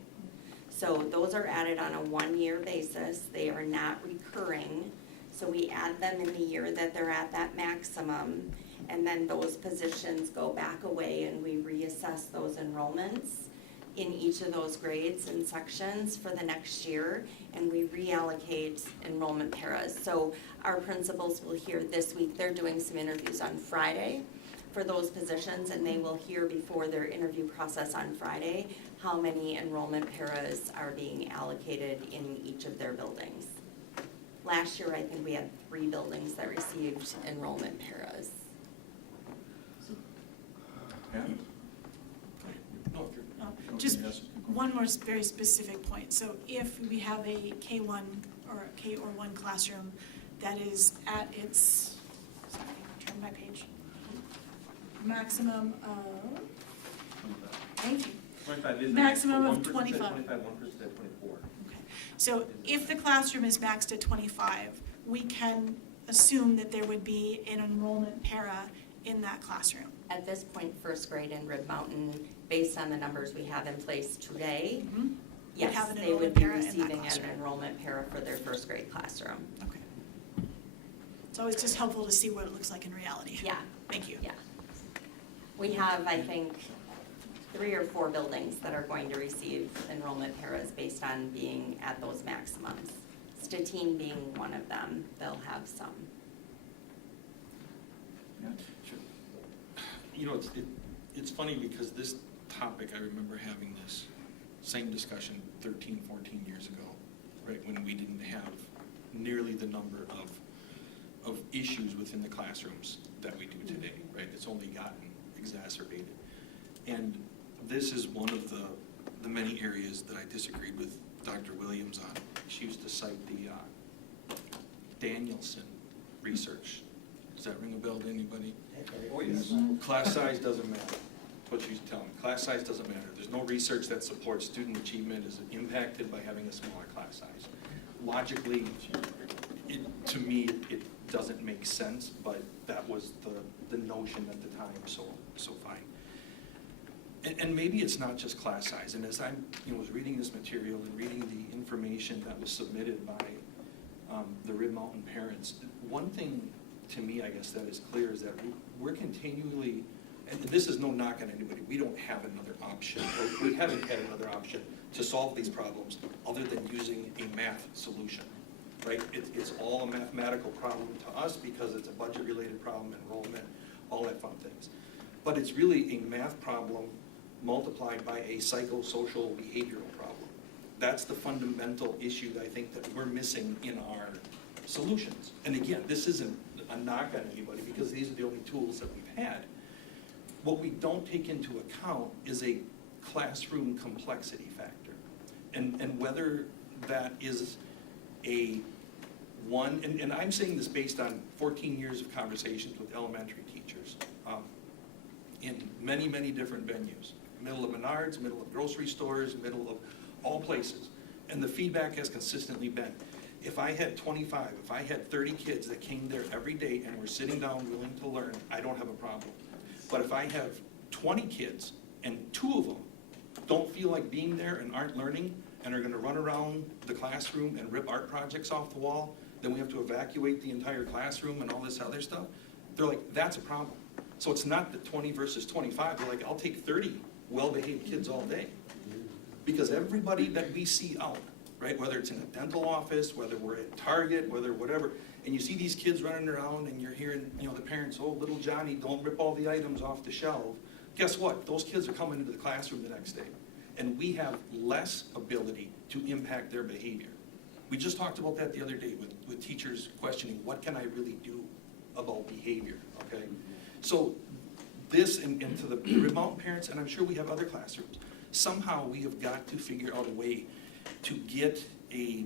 So those are added on a 1-year basis. They are not recurring. So we add them in the year that they're at that maximum, and then those positions go back away, and we reassess those enrollments in each of those grades and sections for the next year, and we reallocate enrollment paras. So our principals will hear this week, they're doing some interviews on Friday for those positions, and they will hear before their interview process on Friday how many enrollment paras are being allocated in each of their buildings. Last year, I think we had 3 buildings that received enrollment paras. Just one more very specific point. So if we have a K1 or a K or 1 classroom that is at its, sorry, turn my page, maximum of, thank you, 25 is. Maximum of 1% said 25. 25, 1% said 24. So if the classroom is maxed at 25, we can assume that there would be an enrollment para in that classroom. At this point, first grade in Rib Mountain, based on the numbers we have in place today, Would yes, have an they would enrollment be para in that receiving an classroom. enrollment para for their first grade classroom. Okay. It's always just helpful to see what it looks like in reality. Yeah. Thank you. Yeah. We have, I think, 3 or 4 buildings that are going to receive enrollment paras based on being at those maximums. Statine being one of them, they'll have some. Sure. You know, it's funny because this topic, I remember having this same discussion 13, 14 years ago, right, when we didn't have nearly the number of issues within the classrooms that we do today, right? It's only gotten exacerbated. And this is one of the many areas that I disagreed with Dr. Williams on. She used to cite the Danielson research. Does that ring a bell to anybody? Oh, yes. Class size doesn't matter. That's what she's telling me. Class size doesn't matter. There's no research that supports student achievement is impacted by having a smaller class size. Logically, to me, it doesn't make sense, but that was the notion at the time, so fine. And maybe it's not just class size. And as I was reading this material and reading the information that was submitted by the Rib Mountain parents, one thing to me, I guess, that is clear is that we're continually, and this is no knock on anybody, we don't have another option, or we haven't had another option to solve these problems other than using a math solution, right? It's all a mathematical problem to us because it's a budget-related problem, enrollment, all that fun things. But it's really a math problem multiplied by a psychosocial behavioral problem. That's the fundamental issue that I think that we're missing in our solutions. And again, this isn't a knock on anybody because these are the only tools that we've had. What we don't take into account is a classroom complexity factor. And whether that is and I'm saying this based on 14 years of conversations with elementary teachers in many, many different venues. Middle of Menards, middle of grocery stores, middle of all places. And the feedback has consistently been, if I had 25, if I had 30 kids that came there every day and were sitting down willing to learn, I don't have a problem. But if I have 20 kids and 2 of them don't feel like being there and aren't learning and are gonna run around the classroom and rip art projects off the wall, then we have to evacuate the entire classroom and all this other stuff, they're like, that's a problem. So it's not the 20 versus 25, they're like, I'll take 30 well-behaved kids all day. Because everybody that we see out, right, whether it's in a dental office, whether we're at Target, whether whatever, and you see these kids running around and you're hearing, the parents, oh, little Johnny, don't rip all the items off the shelf. Guess what? Those kids are coming into the classroom the next day. And we have less ability to impact their behavior. We just talked about that the other day with teachers questioning, what can I really do about behavior, okay? So this, and to the Rib Mountain parents, and I'm sure we have other classrooms, somehow we have got to figure out a way to get a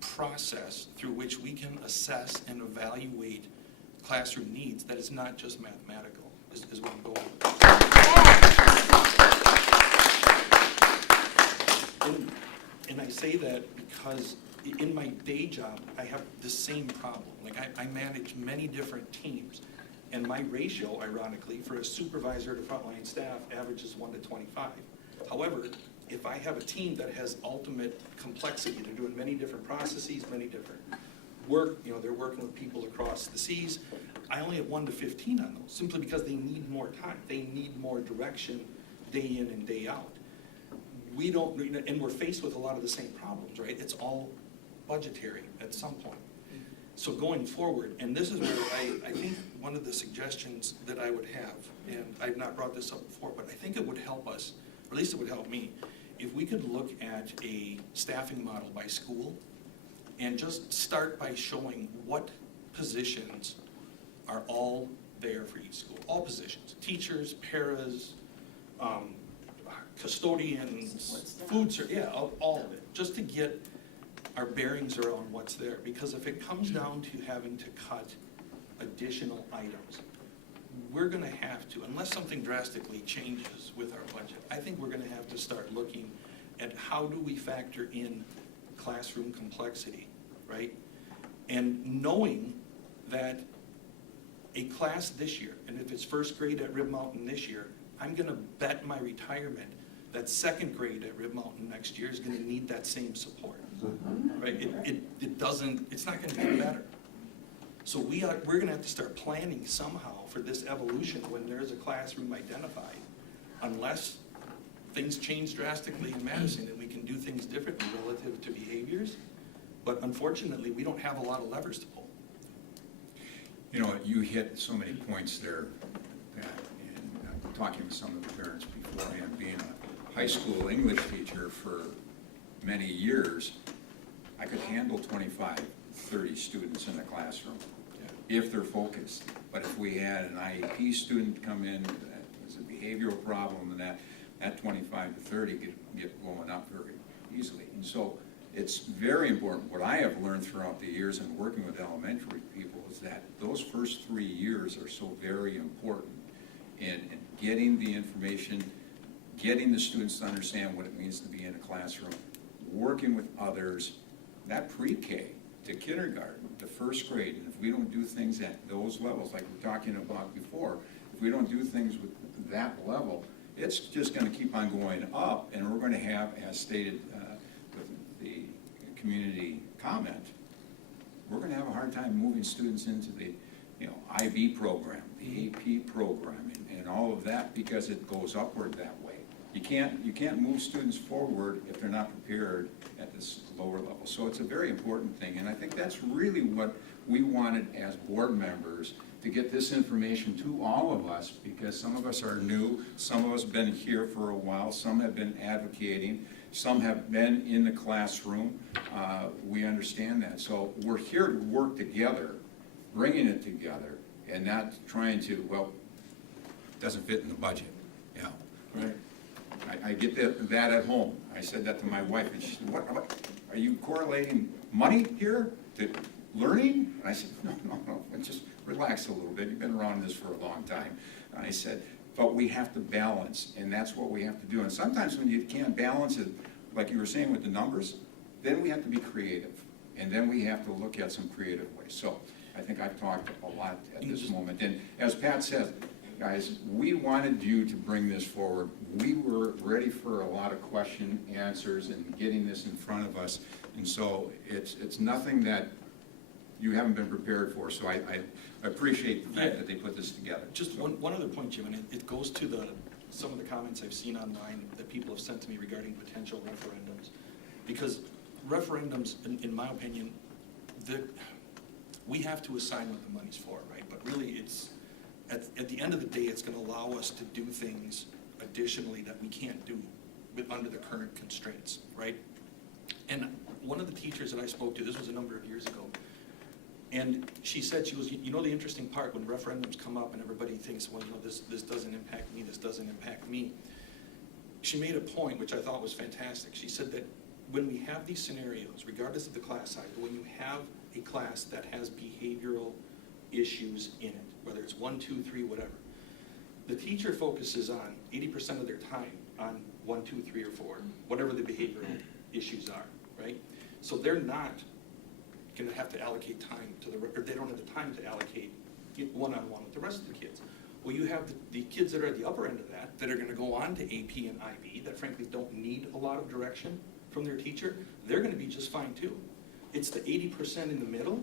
process through which we can assess and evaluate classroom needs that is not just mathematical, is what I'm going with. And I say that because in my day job, I have the same problem. Like I manage many different teams, and my ratio, ironically, for a supervisor to frontline staff averages 1 to 25. However, if I have a team that has ultimate complexity, they're doing many different processes, many different work, they're working with people across the seas, I only have 1 to 15 on those, simply because they need more time. They need more direction day in and day out. We don't, and we're faced with a lot of the same problems, right? It's all budgetary at some point. So going forward, and this is where I think one of the suggestions that I would have, and I've not brought this up before, but I think it would help us, or at least it would help me, if we could look at a staffing model by school and just start by showing what positions are all there for each school. All positions, teachers, paras, custodians, food service, yeah, all of it, just to get our bearings around what's there. Because if it comes down to having to cut additional items, we're gonna have to, unless something drastically changes with our budget, I think we're gonna have to start looking at how do we factor in classroom complexity, right? And knowing that a class this year, and if it's first grade at Rib Mountain this year, I'm gonna bet my retirement that second grade at Rib Mountain next year is gonna need that same support, right? It doesn't, it's not gonna get better. So we're gonna have to start planning somehow for this evolution when there's a classroom identified, unless things change drastically in Madison and we can do things differently relative to behaviors. But unfortunately, we don't have a lot of levers to pull. You know, you hit so many points there, Pat, and talking with some of the parents beforehand, being a high school English teacher for many years, I could handle 25, 30 students in the classroom if they're focused. But if we had an IEP student come in that was a behavioral problem, and that 25 to 30 get blown up very easily. And so it's very important. What I have learned throughout the years in working with elementary people is that those first 3 years are so very important in getting the information, getting the students to understand what it means to be in a classroom, working with others, that pre-K to kindergarten, to first grade. And if we don't do things at those levels, like we're talking about before, if we don't do things with that level, it's just going to keep on going up, and we're going to have, as stated with the community comment, we're going to have a hard time moving students into the IB program, the AP program, and all of that, because it goes upward that way. You can't move students forward if they're not prepared at this lower level. So it's a very important thing, and I think that's really what we wanted as board members, to get this information to all of us, because some of us are new, some of us have been here for a while, some have been advocating, some have been in the classroom. We understand that. So we're here to work together, bringing it together, and not trying to, well, it doesn't fit in the budget. Yeah. Right. I get that at home. I said that to my wife, and she said, what, are you correlating money here to learning? And I said, no, just relax a little bit. You've been around this for a long time. And I said, but we have to balance, and that's what we have to do. And sometimes when you can't balance it, like you were saying with the numbers, then we have to be creative, and then we have to look at some creative ways. So I think I've talked a lot at this moment. And as Pat said, guys, we wanted you to bring this forward. We were ready for a lot of question answers and getting this in front of us. And so it's nothing that you haven't been prepared for. So I appreciate the fact that they put this together. Just one other point, Jim, and it goes to some of the comments I've seen online that people have sent to me regarding potential referendums. Because referendums, in my opinion, we have to assign what the money's for, right? But really, it's at the end of the day, it's going to allow us to do things additionally that we can't do under the current constraints, right? And one of the teachers that I spoke to, this was a number of years ago, and she said, she goes, you know, the interesting part when referendums come up and everybody thinks, well, this doesn't impact me, this doesn't impact me. She made a point which I thought was fantastic. She said that when we have these scenarios, regardless of the class size, when you have a class that has behavioral issues in it, whether it's 1, 2, 3, whatever, the teacher focuses on 80% of their time on 1, 2, 3, or 4, whatever the behavioral issues are, right? So they're not going to have to allocate time to or they don't have the time to allocate one-on-one with the rest of the kids. Well, you have the kids that are at the upper end of that are going to go on to AP and IB, that frankly don't need a lot of direction from their teacher. They're going to be just fine too. It's the 80% in the middle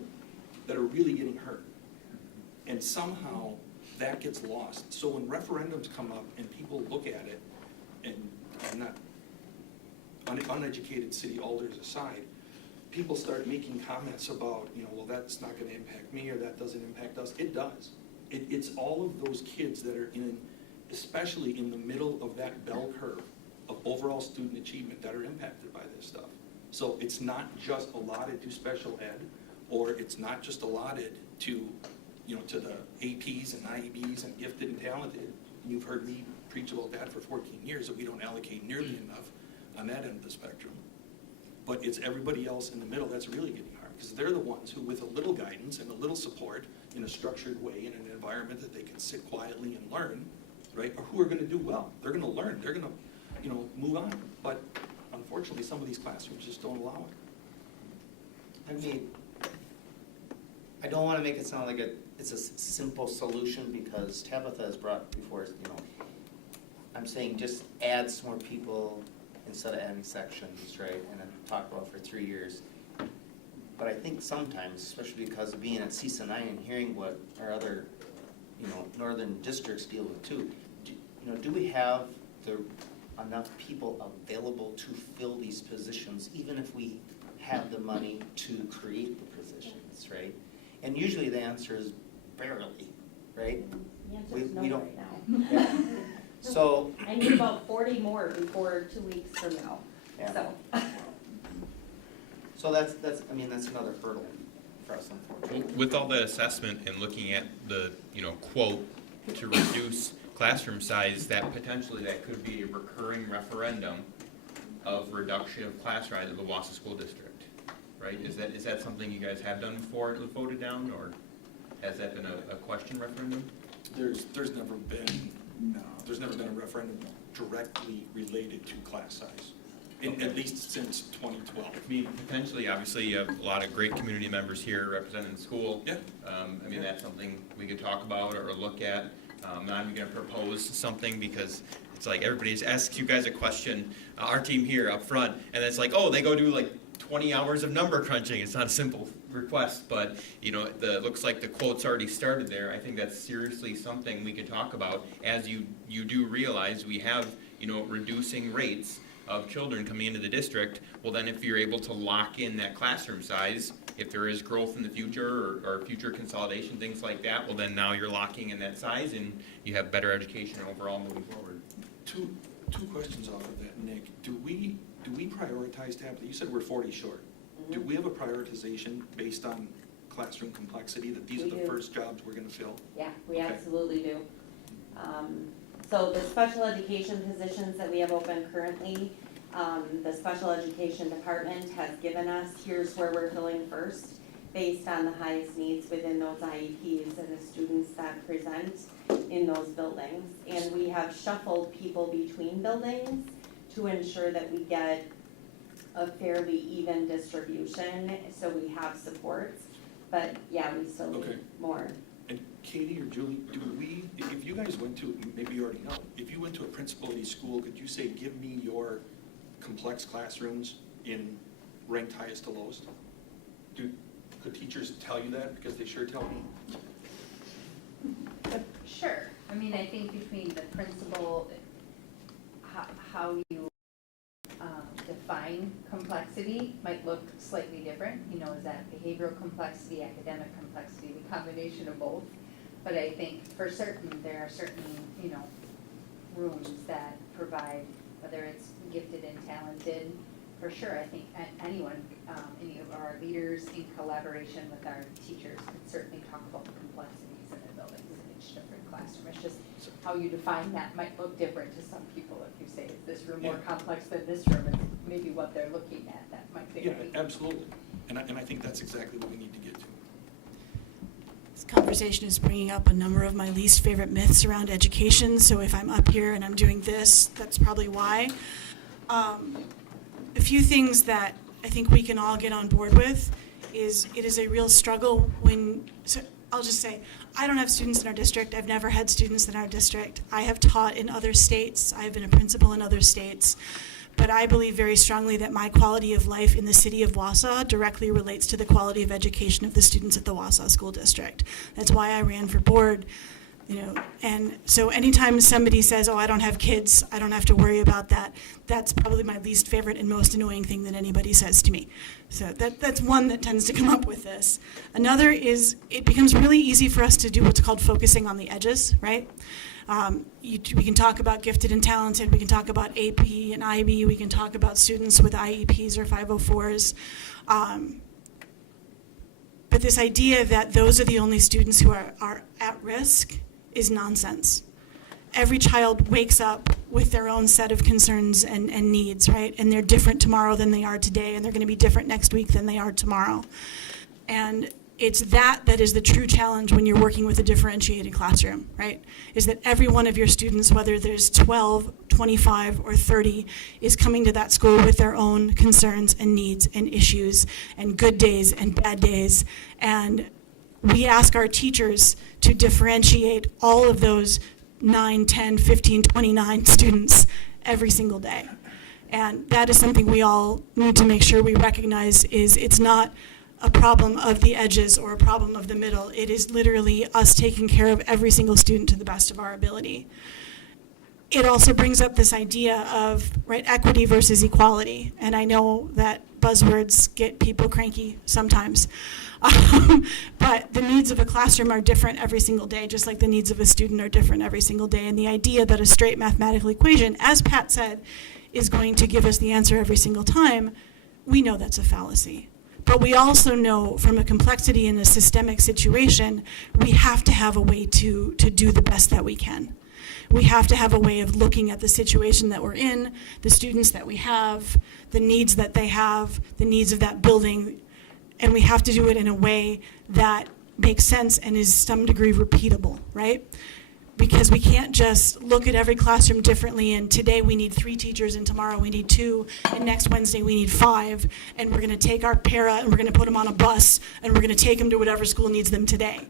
that are really getting hurt. And somehow that gets lost. So when referendums come up and people look at it, and I'm not uneducated city alders aside, people start making comments about, well, that's not going to impact me, or that doesn't impact us. It does. It's all of those kids that are especially in the middle of that bell curve of overall student achievement, that are impacted by this stuff. So it's not just allotted to special ed, or it's not just allotted to the APs and IEBs and gifted and talented. You've heard me preach about that for 14 years, that we don't allocate nearly enough on that end of the spectrum. But it's everybody else in the middle that's really getting harmed, because they're the ones who, with a little guidance and a little support, in a structured way, in an environment that they can sit quietly and learn, right, are who are gonna do well. They're gonna learn, they're gonna, move on. But unfortunately, some of these classrooms just don't allow it. I mean, I don't wanna make it sound like it's a simple solution, because Tabitha has brought before, I'm saying just add some more people instead of adding sections, right, and then talk about it for 3 years. But I think sometimes, especially because being at CISA 9 and hearing what our other, northern districts deal with too, do we have enough people available to fill these positions, even if we have the money to create the positions, right? And usually the answer is barely, right? The answer We is no don't- right now. Yeah. So, I need about 40 more before 2 weeks from now, Yeah. so. so that's another hurdle for us, unfortunately. With all the assessment and looking at the, quote, to reduce classroom size, that potentially that could be a recurring referendum of reduction of class size of the Wausau School District, right? Is that something you guys have done before it was voted down, or has that been a question referendum? There's never been a referendum directly related to class size, at least since 2012. I mean, potentially, obviously, you have a lot of great community members here representing the school. Yeah. That's something we could talk about or look at. I'm not even gonna propose something, because it's like everybody just asks you guys a question, our team here up front, and it's like, oh, they go do like 20 hours of number crunching. It's not a simple request, but looks like the quote's already started there. I think that's seriously something we could talk about, as you do realize we have, reducing rates of children coming into the district. Well, then if you're able to lock in that classroom size, if there is growth in the future or future consolidation, things like that, well, then now you're locking in that size and you have better education overall moving forward. Two questions off of that, Nick. Do we prioritize Tabitha? You said we're 40 short. Do we have a prioritization based on classroom complexity, that these We are the do. first jobs we're gonna fill? Yeah, we Okay. absolutely do. So the special education positions that we have open currently, the special education department has given us, here's where we're filling first, based on the highest needs within those IEPs and the students that present in those buildings. And we have shuffled people between buildings to ensure that we get a fairly even distribution, so we have supports. But yeah, we still Okay. need more. And Katie or Julie, if you guys went to, maybe you already know, if you went to a principality school, could you say, give me your complex classrooms in ranked highest to lowest? Could teachers tell you that? Because they sure tell me. Sure. I mean, I think between the principal, how you define complexity might look slightly different. Is that behavioral complexity, academic complexity, the combination of both? But I think for certain, there are certain, rooms that provide, whether it's gifted and talented, for sure. I think anyone, any of our leaders in collaboration with our teachers could certainly talk about the complexities in the buildings in each different classroom. It's just how you define that might look different to some people. If you say, is this room more complex than this room, it's maybe what they're looking at, that might vary. Yeah, absolutely. And I think that's exactly what we need to get to. This conversation is bringing up a number of my least favorite myths around education, so if I'm up here and I'm doing this, that's probably why. A few things that I think we can all get on board with is it is a real struggle so I'll just say, I don't have students in our district. I've never had students in our district. I have taught in other states. I've been a principal in other states. But I believe very strongly that my quality of life in the city of Wausau directly relates to the quality of education of the students at the Wausau School District. That's why I ran for board, and so anytime somebody says, oh, I don't have kids, I don't have to worry about that, that's probably my least favorite and most annoying thing that anybody says to me. So that's one that tends to come up with this. Another is it becomes really easy for us to do what's called focusing on the edges, right? We can talk about gifted and talented, we can talk about AP and IB, we can talk about students with IEPs or 504s. But this idea that those are the only students who are at risk is nonsense. Every child wakes up with their own set of concerns and needs, right? And they're different tomorrow than they are today, and they're going to be different next week than they are tomorrow. And it's that is the true challenge when you're working with a differentiated classroom, right? Is that every one of your students, whether there's 12, 25, or 30, is coming to that school with their own concerns and needs and issues and good days and bad days. And we ask our teachers to differentiate all of those 9, 10, 15, 29 students every single day. And that is something we all need to make sure we recognize is it's not a problem of the edges or a problem of the middle. It is literally us taking care of every single student to the best of our ability. It also brings up this idea of, right, equity versus equality. And I know that buzzwords get people cranky sometimes. But the needs of a classroom are different every single day, just like the needs of a student are different every single day. And the idea that a straight mathematical equation, as Pat said, is going to give us the answer every single time, we know that's a fallacy. But we also know from a complexity in a systemic situation, we have to have a way to do the best that we can. We have to have a way of looking at the situation that we're in, the students that we have, the needs that they have, the needs of that building, and we have to do it in a way that makes sense and is some degree repeatable, right? Because we can't just look at every classroom differently and today we need 3 teachers and tomorrow we need 2 and next Wednesday we need 5 and we're going to take our para and we're going to put them on a bus and we're going to take them to whatever school needs them today.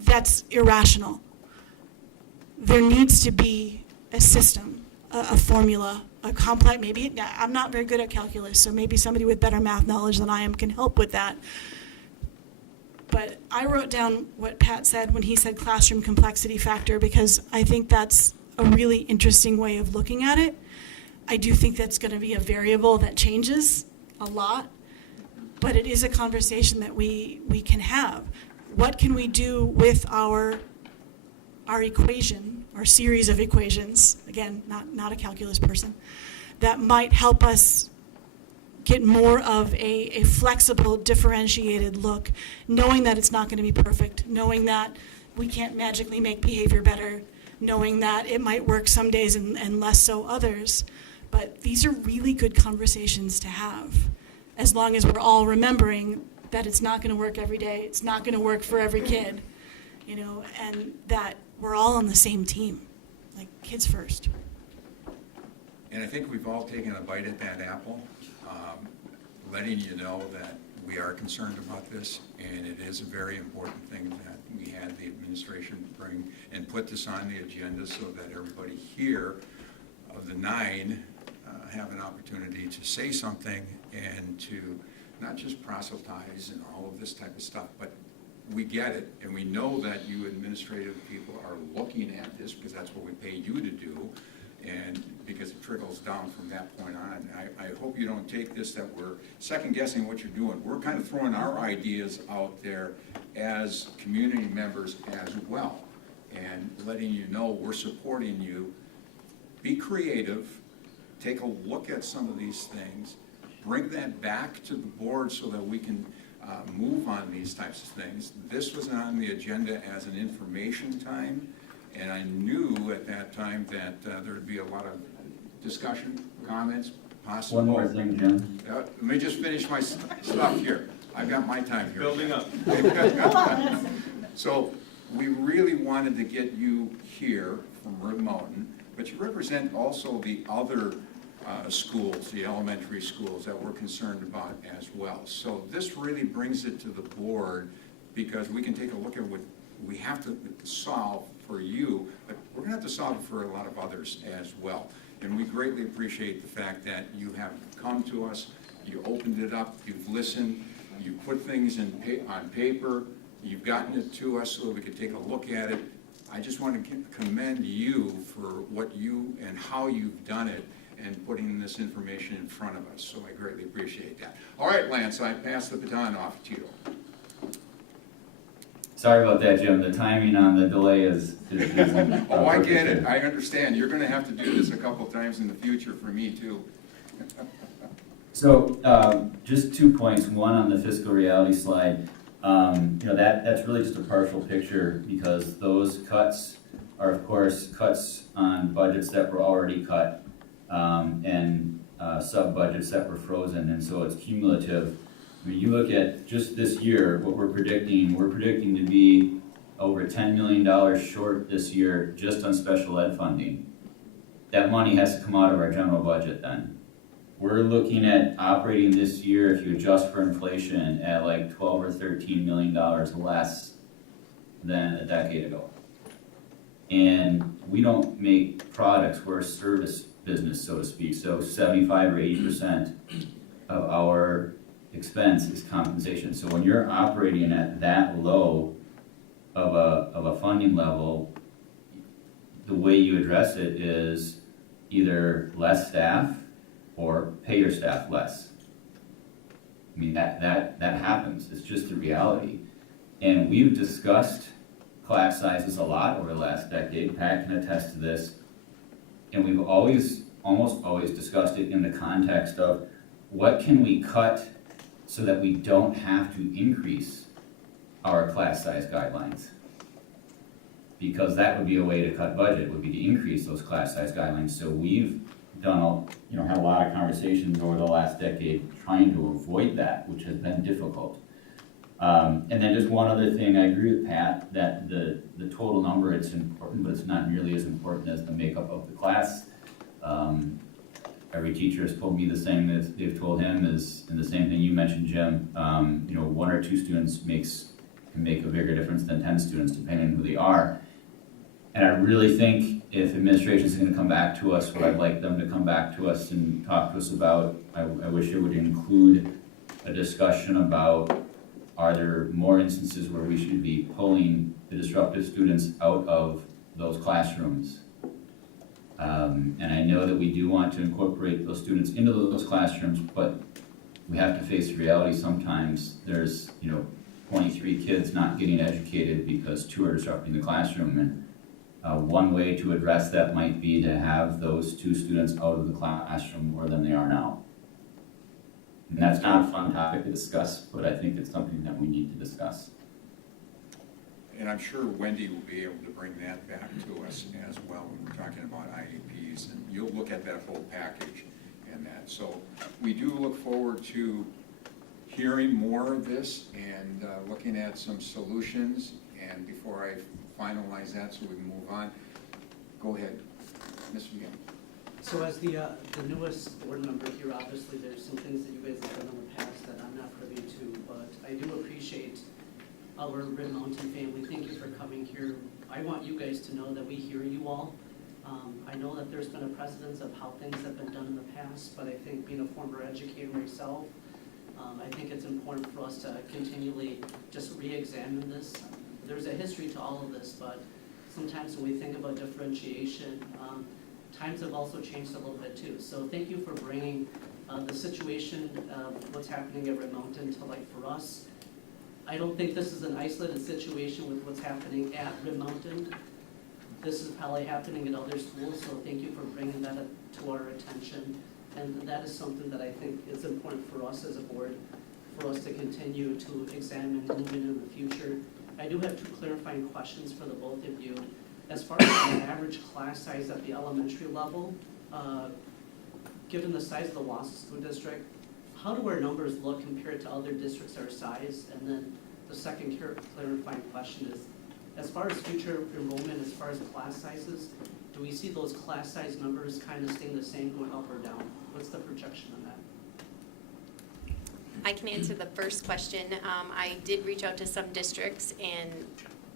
That's irrational. There needs to be a system, a formula, a complex, maybe, I'm not very good at calculus, so maybe somebody with better math knowledge than I am can help with that. But I wrote down what Pat said when he said classroom complexity factor because I think that's a really interesting way of looking at it. I do think that's going to be a variable that changes a lot, but it is a conversation that we can have. What can we do with our equation, our series of equations, again, not a calculus person, that might help us get more of a flexible, differentiated look, knowing that it's not going to be perfect, knowing that we can't magically make behavior better, knowing that it might work some days and less so others. But these are really good conversations to have, as long as we're all remembering that it's not going to work every day, it's not going to work for every kid, you know, and that we're all on the same team, like kids first. And I think we've all taken a bite at that apple, letting you know that we are concerned about this, and it is a very important thing that we had the administration bring and put this on the agenda so that everybody here of the 9 have an opportunity to say something and to not just proselytize and all of this type of stuff, but we get it, and we know that you administrative people are looking at this because that's what we paid you to do, and because it trickles down from that point on. I hope you don't take this that we're second-guessing what you're doing. We're kind of throwing our ideas out there as community members as well, and letting you know we're supporting you. Be creative, take a look at some of these things, bring that back to the board so that we can move on these types of things. This was on the agenda as an information time, and I knew at that time that there would be a lot of discussion, comments, possible. One more thing, Jim. Let me just finish my stuff here. I've got my time here. Building up. So we really wanted to get you here from Rib Mountain, but you represent also the other schools, the elementary schools that we're concerned about as well. So this really brings it to the board because we can take a look at what we have to solve for you, but we're going to have to solve it for a lot of others as well. And we greatly appreciate the fact that you have come to us, you opened it up, you've listened, you put things on paper, you've gotten it to us so that we could take a look at it. I just want to commend you for what you and how you've done it and putting this information in front of us. So I greatly appreciate that. All right, Lance, I pass the baton off to you. Sorry about that, Jim. The timing on the delay is Oh, I get it. I understand. You're going to have to do this a couple times in the future for me, too. So, just 2 points. One on the fiscal reality slide. That's really just a partial picture because those cuts are, of course, cuts on budgets that were already cut and sub-budgets that were frozen, and so it's cumulative. I mean, you look at just this year, what we're predicting to be over $10 million short this year just on special ed funding. That money has to come out of our general budget then. We're looking at operating this year, if you adjust for inflation, at like $12 or $13 million less than a decade ago. And we don't make products, we're a service business, so to speak. So 75 or 80% of our expense is compensation. So when you're operating at that low of a funding level, the way you address it is either less staff or pay your staff less. I mean, that happens. It's just the reality. And we've discussed class sizes a lot over the last decade. Pat can attest to this. And we've almost always discussed it in the context of what can we cut so that we don't have to increase our class size guidelines. Because that would be a way to cut budget, would be to increase those class size guidelines. So we've done, had a lot of conversations over the last decade trying to avoid that, which has been difficult. And then just one other thing, I agree with Pat that the total number, it's important, but it's not nearly as important as the makeup of the class. Every teacher has told me the same that they've told him is, and the same thing you mentioned, Jim. 1 or 2 students can make a bigger difference than 10 students, depending on who they are. And I really think if administration is going to come back to us, what I'd like them to come back to us and talk to us about, I wish it would include a discussion about, are there more instances where we should be pulling the disruptive students out of those classrooms? And I know that we do want to incorporate those students into those classrooms, but we have to face the reality sometimes there's, 23 kids not getting educated because 2 are disrupting the classroom. And one way to address that might be to have those 2 students out of the classroom more than they are now. And that's not a fun topic to discuss, but I think it's something that we need to discuss. And I'm sure Wendy will be able to bring that back to us as well when we're talking about IEPs. And you'll look at that whole package and that. So we do look forward to hearing more of this and looking at some solutions. And before I finalize that so we can move on, go ahead, Ms. McGinn. So as the newest board member here, obviously there's some things that you guys have done in the past that I'm not privy to, but I do appreciate our Red Mountain family. Thank you for coming here. I want you guys to know that we hear you all. I know that there's been a precedence of how things have been done in the past, but I think being a former educator myself, I think it's important for us to continually just re-examine this. There's a history to all of this, but sometimes when we think about differentiation, times have also changed a little bit too. So thank you for bringing the situation of what's happening at Red Mountain to light for us. I don't think this is an isolated situation with what's happening at Red Mountain. This is probably happening in other schools, so thank you for bringing that to our attention. And that is something that I think is important for us as a board, for us to continue to examine moving in the future. I do have 2 clarifying questions for the both of you. As far as the average class size at the elementary level, given the size of the Wausau School District, how do our numbers look compared to other districts our size? And then the second clarifying question is, as far as future enrollment, as far as class sizes, do we see those class size numbers kind of staying the same, going up or down? What's the projection on that? I can answer the first question. I did reach out to some districts and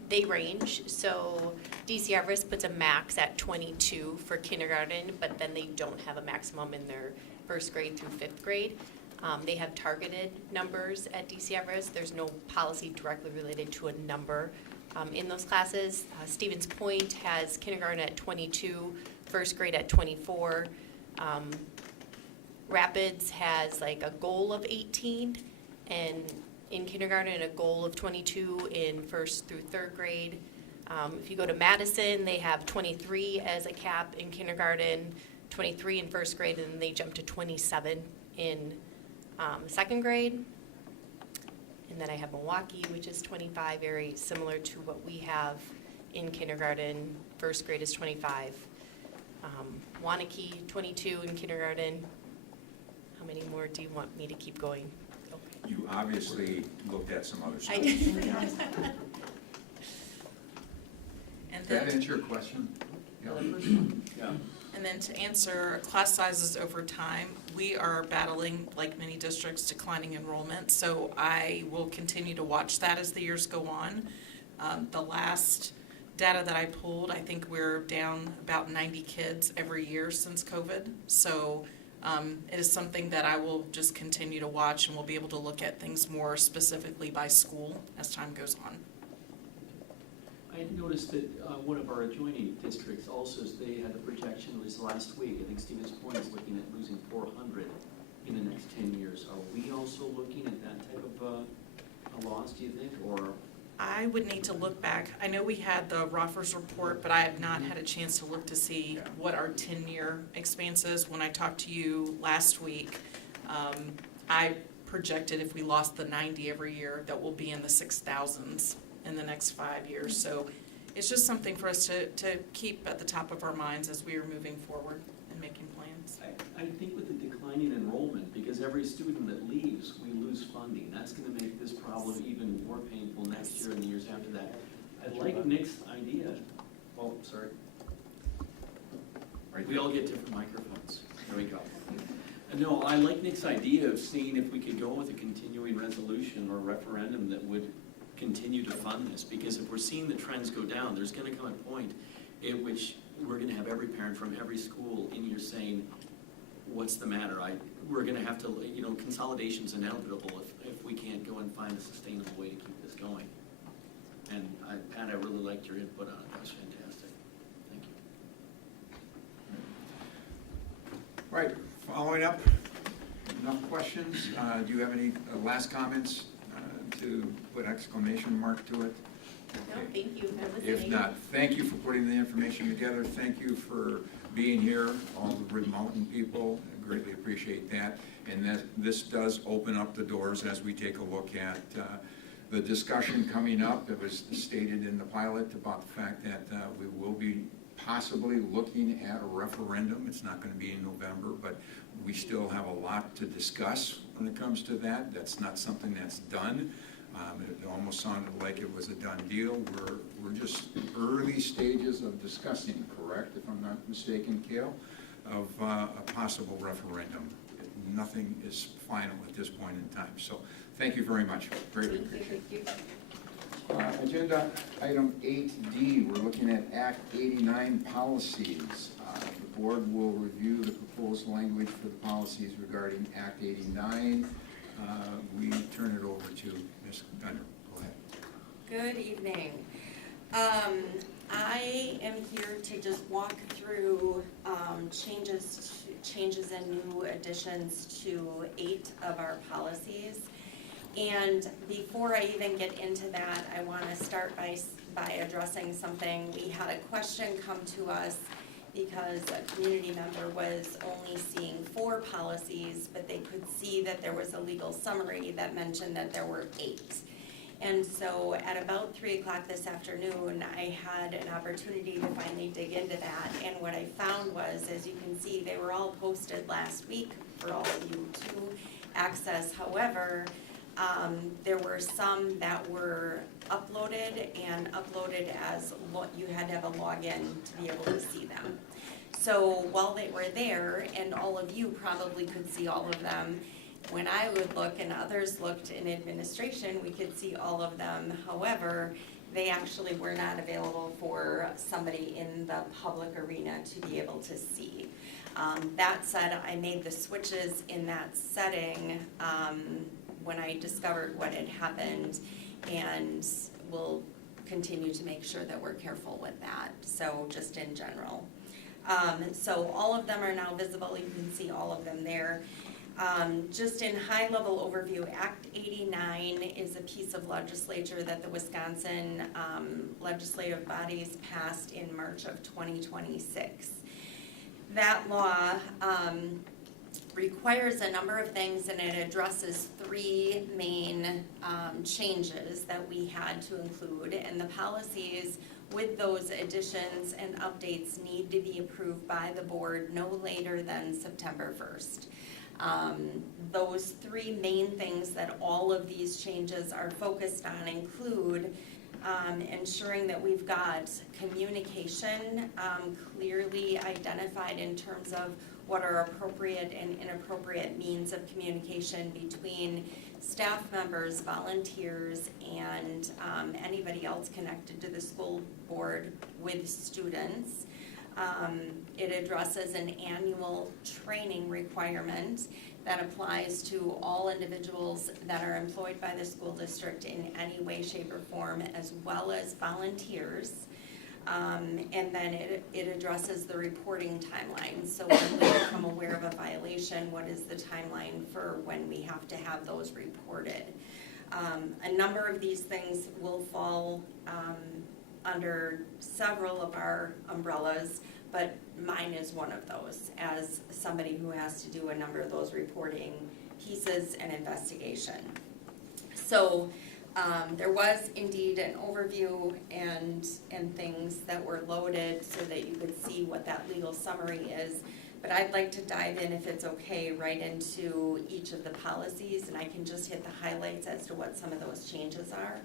they range. So DC Everest puts a max at 22 for kindergarten, but then they don't have a maximum in their 1st grade through 5th grade. They have targeted numbers at DC Everest. There's no policy directly related to a number in those classes. Stevens Point has kindergarten at 22, 1st grade at 24. Rapids has like a goal of 18 and in kindergarten, a goal of 22 in 1st through 3rd grade. If you go to Madison, they have 23 as a cap in kindergarten, 23 in 1st grade, and then they jump to 27 in 2nd grade. And then I have Milwaukee, which is 25, very similar to what we have in kindergarten. 1st grade is 25. Waunakee, 22 in kindergarten. How many more do you want me to keep going? Okay. you obviously looked at some other stuff. I did. And Does that then, answer your question? Yeah. Yeah. and then to answer class sizes over time, we are battling, like many districts, declining enrollment. So I will continue to watch that as the years go on. The last data that I pulled, I think we're down about 90 kids every year since COVID. So it is something that I will just continue to watch, and we'll be able to look at things more specifically by school as time goes on. I noticed that one of our adjoining districts also, they had a projection, was last week, I think Stevens Point is looking at losing 400 in the next 10 years. Are we also looking at that type of a loss, do you think, or? I would need to look back. I know we had the Roffers report, but I have not had a chance to look to see what our 10-year expanse is. When I talked to you last week, I projected if we lost the 90 every year, that we'll be in the 6,000s in the next 5 years. So it's just something for us to keep at the top of our minds as we are moving forward and making plans. I think with the declining enrollment, because every student that leaves, we lose funding. That's going to make this problem even more painful next year and the years after that. I like Nick's idea. Oh, sorry. Right. We all get different microphones. There we go. No, I like Nick's idea of seeing if we could go with a continuing resolution or referendum that would continue to fund this, because if we're seeing the trends go down, there's going to come a point at which we're going to have every parent from every school in here saying, what's the matter? We're going to have to, consolidation's inevitable if we can't go and find a sustainable way to keep this going. And Pat, I really liked your input on it. That was fantastic. Thank you. Right, following up, enough questions. Do you have any last comments to put exclamation mark to it? No, thank you for listening. If not, thank you for putting the information together. Thank you for being here, all the Red Mountain people. I greatly appreciate that. And this does open up the doors as we take a look at the discussion coming up. It was stated in the pilot about the fact that we will be possibly looking at a referendum. It's not going to be in November, but we still have a lot to discuss when it comes to that. That's not something that's done. It almost sounded like it was a done deal. We're just early stages of discussing, correct, if I'm not mistaken, Cale, of a possible referendum. Nothing is final at this point in time. So thank you very much. Greatly appreciate it. Agenda item 8D, we're looking at Act 89 policies. The board will review the proposed language for the policies regarding Act 89. We turn it over to Ms. Gunner. Go ahead. Good evening. I am here to just walk through changes and new additions to 8 of our policies. And before I even get into that, I want to start by addressing something. We had a question come to us because a community member was only seeing 4 policies, but they could see that there was a legal summary that mentioned that there were 8. And so at about 3 o'clock this afternoon, I had an opportunity to finally dig into that. And what I found was, as you can see, they were all posted last week for all of you to access. However, there were some that were uploaded as you had to have a login to be able to see them. So while they were there, and all of you probably could see all of them, when I would look and others looked in administration, we could see all of them. However, they actually were not available for somebody in the public arena to be able to see. That said, I made the switches in that setting when I discovered what had happened, and we'll continue to make sure that we're careful with that, so just in general. So all of them are now visible. You can see all of them there. Just in high-level overview, Act 89 is a piece of legislature that the Wisconsin legislative bodies passed in March of 2026. That law requires a number of things, and it addresses 3 main changes that we had to include, and the policies with those additions and updates need to be approved by the board no later than September 1st. Those three main things that all of these changes are focused on include ensuring that we've got communication clearly identified in terms of what are appropriate and inappropriate means of communication between staff members, volunteers, and anybody else connected to the school board with students. It addresses an annual training requirement that applies to all individuals that are employed by the school district in any way, shape, or form, as well as volunteers. And then it addresses the reporting timeline. So when we become aware of a violation, what is the timeline for when we have to have those reported? A number of these things will fall under several of our umbrellas, but mine is one of those, as somebody who has to do a number of those reporting pieces and investigation. So there was indeed an overview and things that were loaded so that you could see what that legal summary is. But I'd like to dive in, if it's okay, right into each of the policies, and I can just hit the highlights as to what some of those changes are.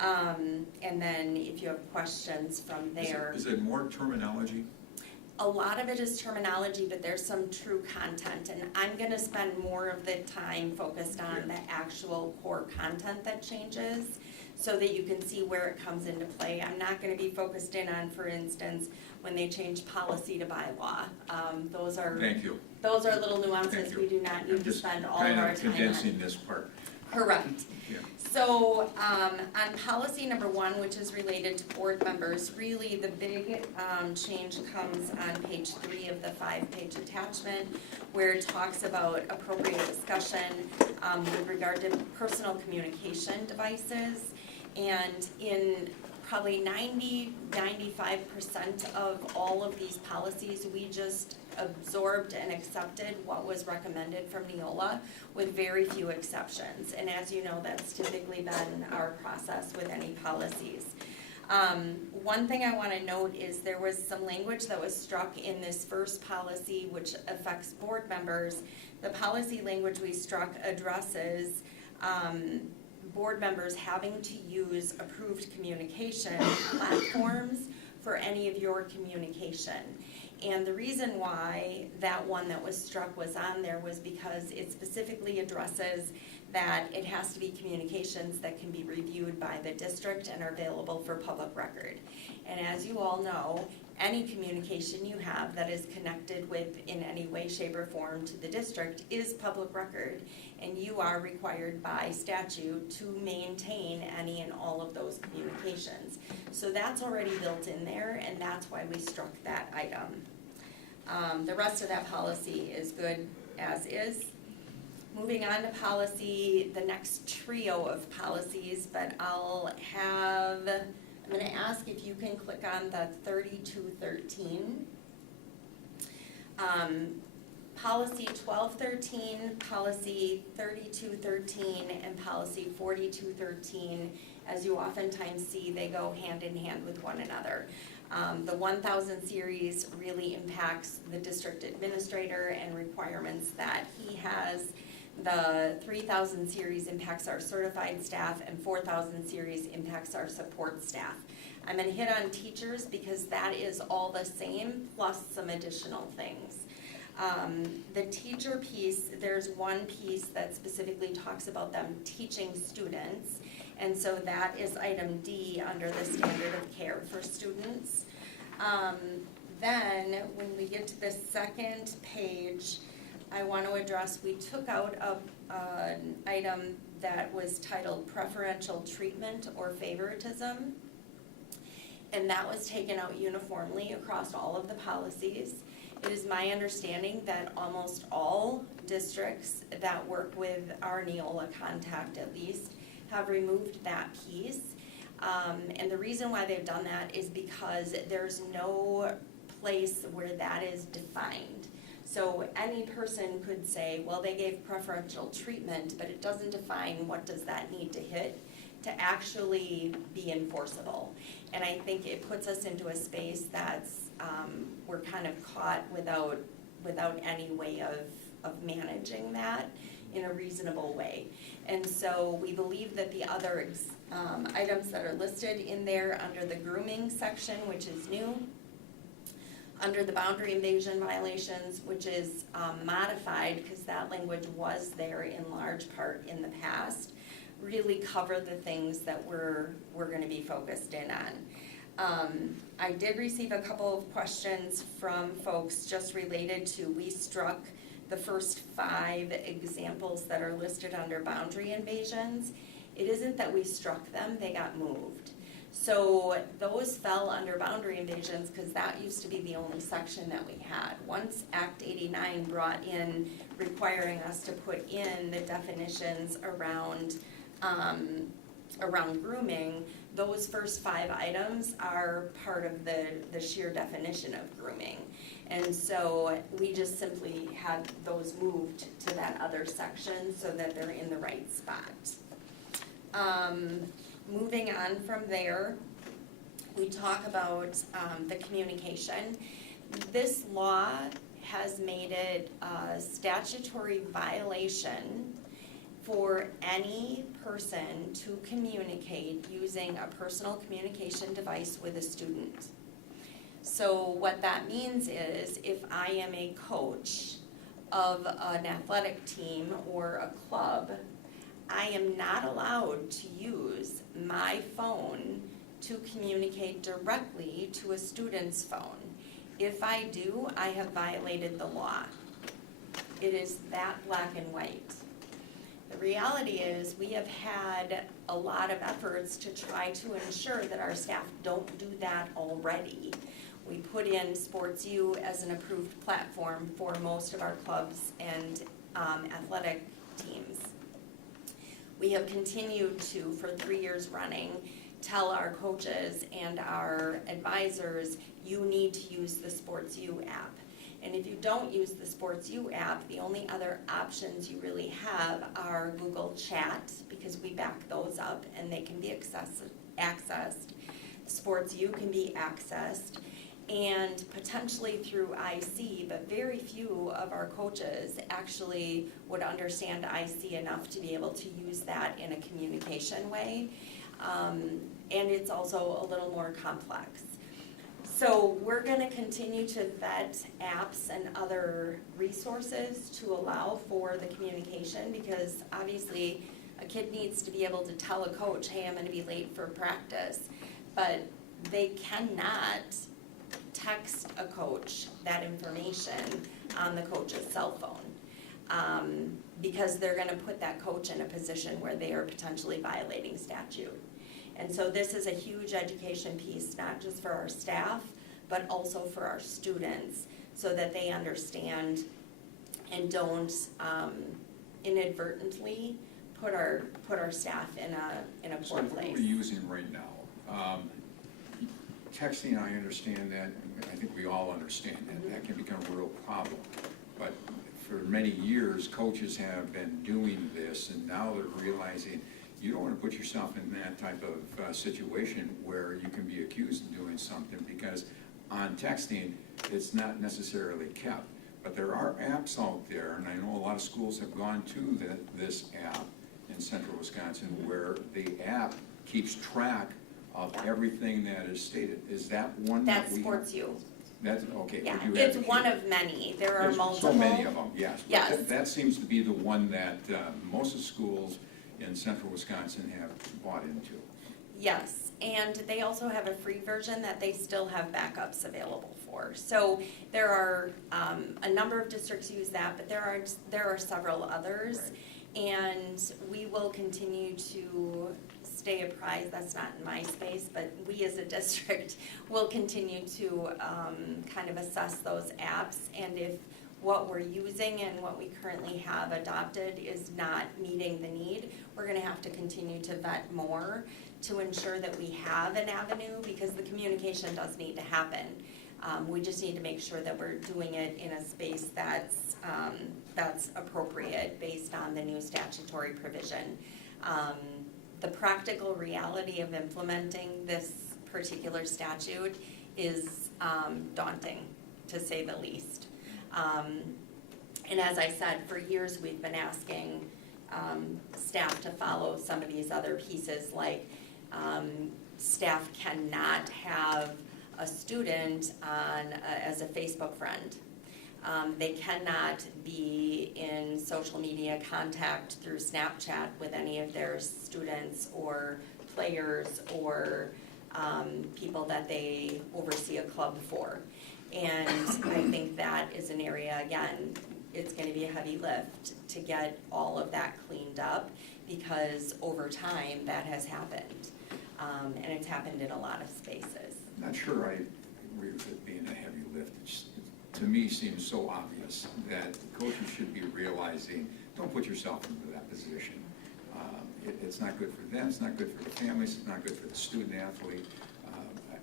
And then if you have questions from there. Is it more terminology? A lot of it is terminology, but there's some true content, and I'm going to spend more of the time focused on the actual core content that changes so that you can see where it comes into play. I'm not going to be focused in on, for instance, when they change policy to bylaw. Thank you. Those are little nuances we do not need to spend all of our time on. I'm just kind of condensing this part. Correct. Yeah. So on policy number 1, which is related to board members, really the big change comes on page 3 of the 5-page attachment, where it talks about appropriate discussion with regard to personal communication devices. And in probably 90-95% of all of these policies, we just absorbed and accepted what was recommended from Neola with very few exceptions. And as you know, that's typically been our process with any policies. One thing I want to note is there was some language that was struck in this first policy which affects board members. The policy language we struck addresses board members having to use approved communication platforms for any of your communication. And the reason why that one that was struck was on there was because it specifically addresses that it has to be communications that can be reviewed by the district and are available for public record. And as you all know, any communication you have that is connected with in any way, shape, or form to the district is public record, and you are required by statute to maintain any and all of those communications. So that's already built in there, and that's why we struck that item. The rest of that policy is good as is. Moving on to policy, the next trio of policies, but I'm going to ask if you can click on the 3213. Policy 1213, policy 3213, and policy 4213, as you oftentimes see, they go hand in hand with one another. The 1000 series really impacts the district administrator and requirements that he has. The 3000 series impacts our certified staff, and 4000 series impacts our support staff. I'm going to hit on teachers because that is all the same plus some additional things. The teacher piece, there's one piece that specifically talks about them teaching students, and so that is item D under the standard of care for students. Then when we get to the second page, I want to address, we took out an item that was titled preferential treatment or favoritism, and that was taken out uniformly across all of the policies. It is my understanding that almost all districts that work with our Neola contact at least have removed that piece. And the reason why they've done that is because there's no place where that is defined. So any person could say, well, they gave preferential treatment, but it doesn't define what does that need to hit to actually be enforceable. And I think it puts us into a space that's, we're kind of caught without any way of of managing that in a reasonable way. And so we believe that the other items that are listed in there under the grooming section, which is new, under the boundary invasion violations, which is modified because that language was there in large part in the past, really cover the things that we're going to be focused in on. I did receive a couple of questions from folks just related to, we struck the first 5 examples that are listed under boundary invasions. It isn't that we struck them, they got moved. So those fell under boundary invasions because that used to be the only section that we had. Once Act 89 brought in requiring us to put in the definitions around grooming, those first 5 items are part of the sheer definition of grooming. And so we just simply had those moved to that other section so that they're in the right spot. Moving on from there, we talk about the communication. This law has made it a statutory violation for any person to communicate using a personal communication device with a student. So what that means is if I am a coach of an athletic team or a club, I am not allowed to use my phone to communicate directly to a student's phone. If I do, I have violated the law. It is that black and white. The reality is we have had a lot of efforts to try to ensure that our staff don't do that already. We put in SportsU as an approved platform for most of our clubs and athletic teams. We have continued to, for 3 years running, tell our coaches and our advisors, you need to use the SportsU app. And if you don't use the SportsU app, the only other options you really have are Google Chat, because we back those up and they can be accessed. SportsU can be accessed, and potentially through IC, but very few of our coaches actually would understand IC enough to be able to use that in a communication way. And it's also a little more complex. So we're going to continue to vet apps and other resources to allow for the communication, because obviously a kid needs to be able to tell a coach, hey, I'm going to be late for practice, but they cannot text a coach that information on the coach's cell phone, because they're going to put that coach in a position where they are potentially violating statute. And so this is a huge education piece, not just for our staff, but also for our students, so that they understand and don't inadvertently put our staff in a poor place. So what we're using right now, texting, I understand that, I think we all understand that, that can become a real problem. But for many years, coaches have been doing this, and now they're realizing you don't want to put yourself in that type of situation where you can be accused of doing something, because on texting, it's not necessarily kept. But there are apps out there, and I know a lot of schools have gone to this app in central Wisconsin, where the app keeps track of everything that is stated. Is that one that That's we have? SportsU. That's, okay. Yeah, would you it's advocate? one of many. There are There's multiple. so many of them, yes. But Yes. that seems to be the one that most of the schools in central Wisconsin have bought into. Yes, and they also have a free version that they still have backups available for. So there are a number of districts use that, but there are several others. Right. And we will continue to stay apprised. That's not in my space, but we as a district will continue to kind of assess those apps, and if what we're using and what we currently have adopted is not meeting the need, we're going to have to continue to vet more to ensure that we have an avenue, because the communication does need to happen. We just need to make sure that we're doing it in a space that's appropriate based on the new statutory provision. The practical reality of implementing this particular statute is daunting, to say the least. And as I said, for years, we've been asking staff to follow some of these other pieces, like staff cannot have a student as a Facebook friend. They cannot be in social media contact through Snapchat with any of their students or players or people that they oversee a club for. And I think that is an area, again, it's going to be a heavy lift to get all of that cleaned up, because over time that has happened. And it's happened in a lot of spaces. Not sure I agree with it being a heavy lift. To me, seems so obvious that coaches should be realizing, don't put yourself into that position. It's not good for them, it's not good for the families, it's not good for the student athlete.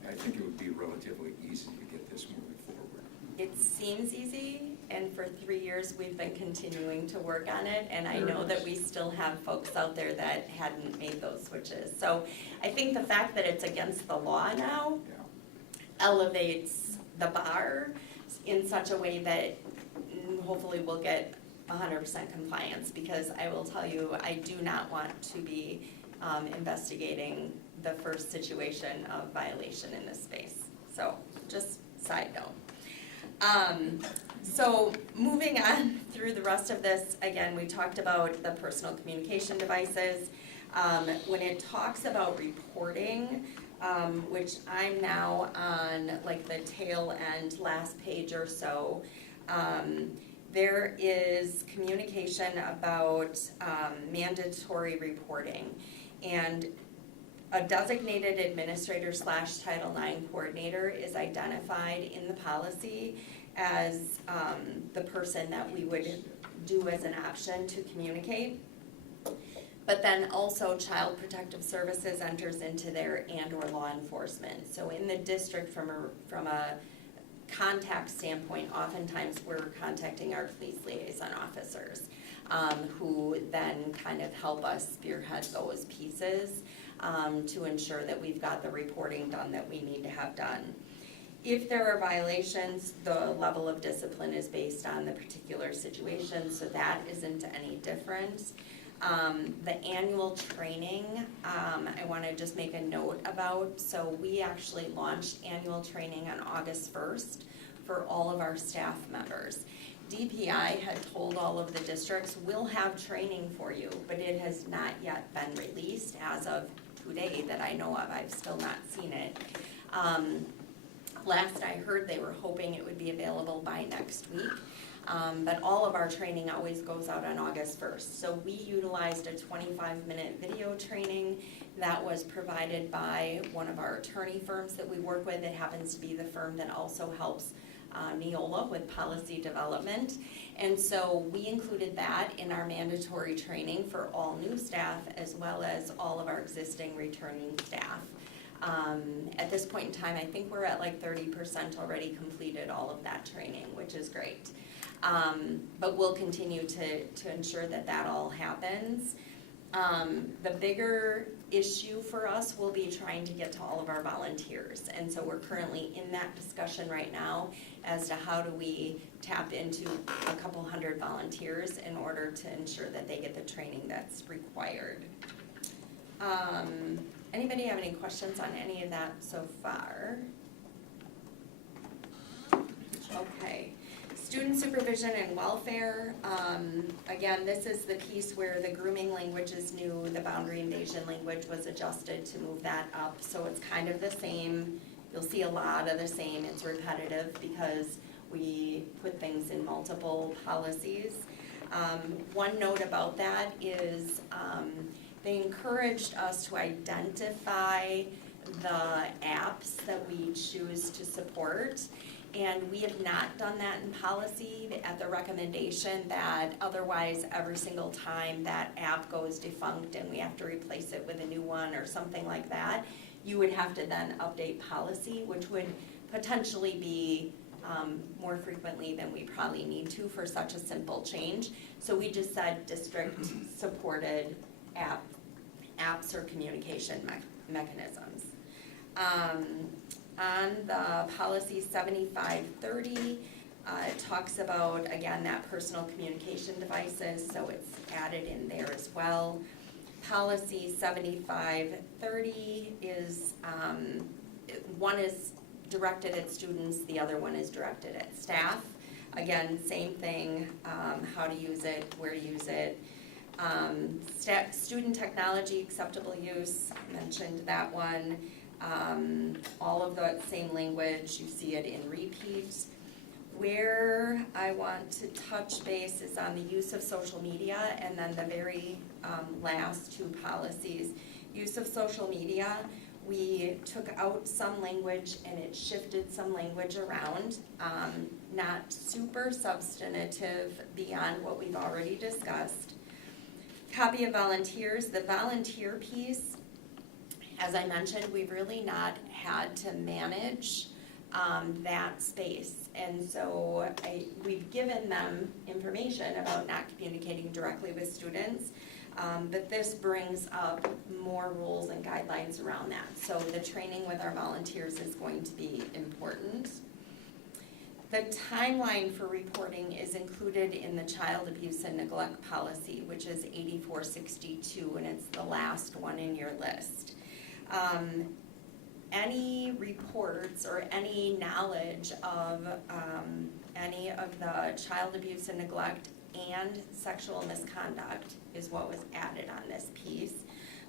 I think it would be relatively easy to get this moving forward. It seems easy, and for 3 years we've been continuing to work on it, and I know that we still have folks out there that hadn't made those switches. So I think the fact that it's against the law now elevates the bar in such a way that hopefully we'll get 100% compliance, because I will tell you, I do not want to be investigating the first situation of violation in this space. So just side note. So moving on through the rest of this, again, we talked about the personal communication devices. When it talks about reporting, which I'm now on like the tail end, last page or so, there is communication about mandatory reporting. And a designated administrator / Title IX coordinator is identified in the policy as the person that we would do as an option to communicate. But then also Child Protective Services enters into there, and/or law enforcement. So in the district, from a contact standpoint, oftentimes we're contacting our police liaison officers, who then kind of help us spearhead those pieces to ensure that we've got the reporting done that we need to have done. If there are violations, the level of discipline is based on the particular situation, so that isn't any different. The annual training, I want to just make a note about. So we actually launched annual training on August 1st for all of our staff members. DPI had told all of the districts, we'll have training for you, but it has not yet been released as of today that I know of. I've still not seen it. Last I heard, they were hoping it would be available by next week. But all of our training always goes out on August 1st. So we utilized a 25-minute video training that was provided by one of our attorney firms that we work with. It happens to be the firm that also helps Neola with policy development. And so we included that in our mandatory training for all new staff, as well as all of our existing returning staff. At this point in time, I think we're at like 30% already completed all of that training, which is great. But we'll continue to ensure that that all happens. The bigger issue for us will be trying to get to all of our volunteers. And so we're currently in that discussion right now as to how do we tap into a couple hundred volunteers in order to ensure that they get the training that's required. Anybody have any questions on any of that so far? Okay. Student supervision and welfare, again, this is the piece where the grooming language is new, the boundary invasion language was adjusted to move that up, so it's kind of the same. You'll see a lot of the same, it's repetitive because we put things in multiple policies. One note about that is they encouraged us to identify the apps that we choose to support. And we have not done that in policy at the recommendation that otherwise every single time that app goes defunct and we have to replace it with a new one or something like that, you would have to then update policy, which would potentially be more frequently than we probably need to for such a simple change. So we just said district supported apps or communication mechanisms. On the policy 7530, It talks about, again, that personal communication devices, so it's added in there as well. Policy 7530 is, one is directed at students, the other one is directed at staff. Again, same thing, how to use it, where to use it. Student technology acceptable use, mentioned that one. All of the same language, you see it in repeat. Where I want to touch base is on the use of social media, and then the very last two policies. Use of social media, we took out some language and it shifted some language around, not super substantive beyond what we've already discussed. Copy of volunteers, the volunteer piece, as I mentioned, we've really not had to manage that space. And so we've given them information about not communicating directly with students, but this brings up more rules and guidelines around that. So the training with our volunteers is going to be important. The timeline for reporting is included in the child abuse and neglect policy, which is 8462, and it's the last one in your list. Any reports or any knowledge of any of the child abuse and neglect and sexual misconduct is what was added on this piece,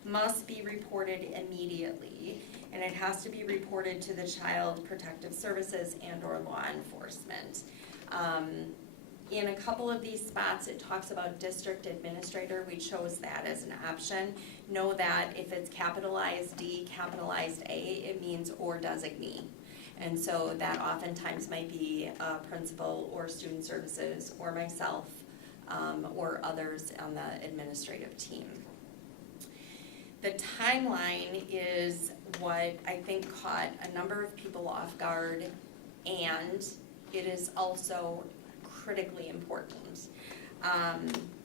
must be reported immediately, and it has to be reported to the Child Protective Services and or law enforcement. In a couple of these spots, it talks about district administrator. We chose that as an option. Know that if it's capitalized D, capitalized A, it means or designee. And so that oftentimes might be a principal or student services or myself or others on the administrative team. The timeline is what I think caught a number of people off guard, and it is also critically important.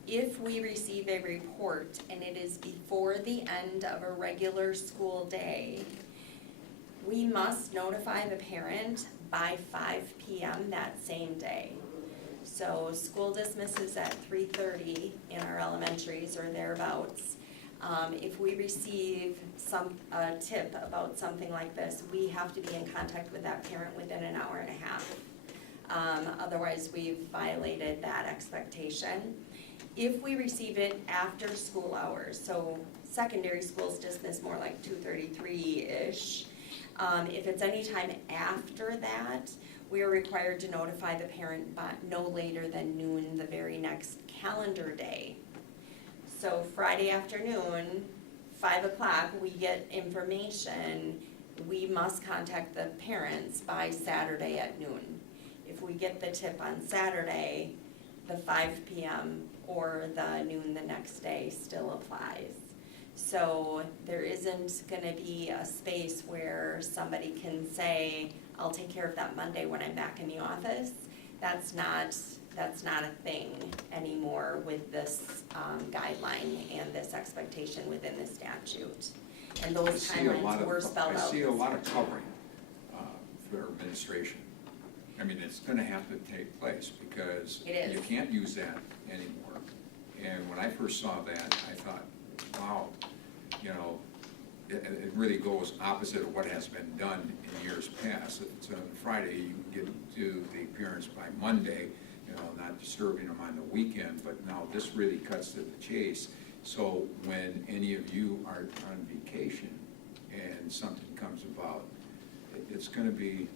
If we receive a report and it is before the end of a regular school day, we must notify the parent by 5 p.m. that same day. So school dismisses at 3:30 in our elementaries or thereabouts. If we receive a tip about something like this, we have to be in contact with that parent within an hour and a half. Otherwise, we've violated that expectation. If we receive it after school hours, so secondary schools dismiss more like 2:33-ish. If it's any time after that, we are required to notify the parent by no later than noon the very next calendar day. So Friday afternoon, 5 o'clock, we get information, we must contact the parents by Saturday at noon. If we get the tip on Saturday, the 5 p.m. or the noon the next day still applies. So there isn't gonna be a space where somebody can say, I'll take care of that Monday when I'm back in the office. That's not a thing anymore with this guideline and this expectation within the statute. And those timelines were spelled out. I see a lot of covering for administration. I mean, it's gonna have to take place because you can't use that anymore. And when I first saw that, I thought, wow, you know, it really goes opposite of what has been done in years past. If it's on Friday, you can get to the parents by Monday, you know, not disturbing them on the weekend, but now this really cuts to the chase. So when any of you are on vacation and something comes about, it's gonna be,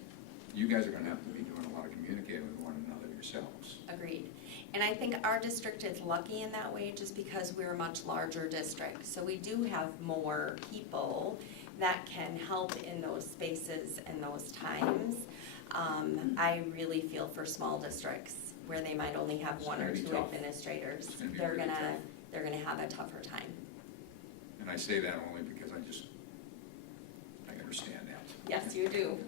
you guys are gonna have to be doing a lot of communicating with one another yourselves. Agreed. And I think our district is lucky in that way just because we're a much larger district. So we do have more people that can help in those spaces and those times. I really feel for small districts where they might only have one or two administrators. They're gonna have a tougher time. And I say that only because I understand that. Yes, you do.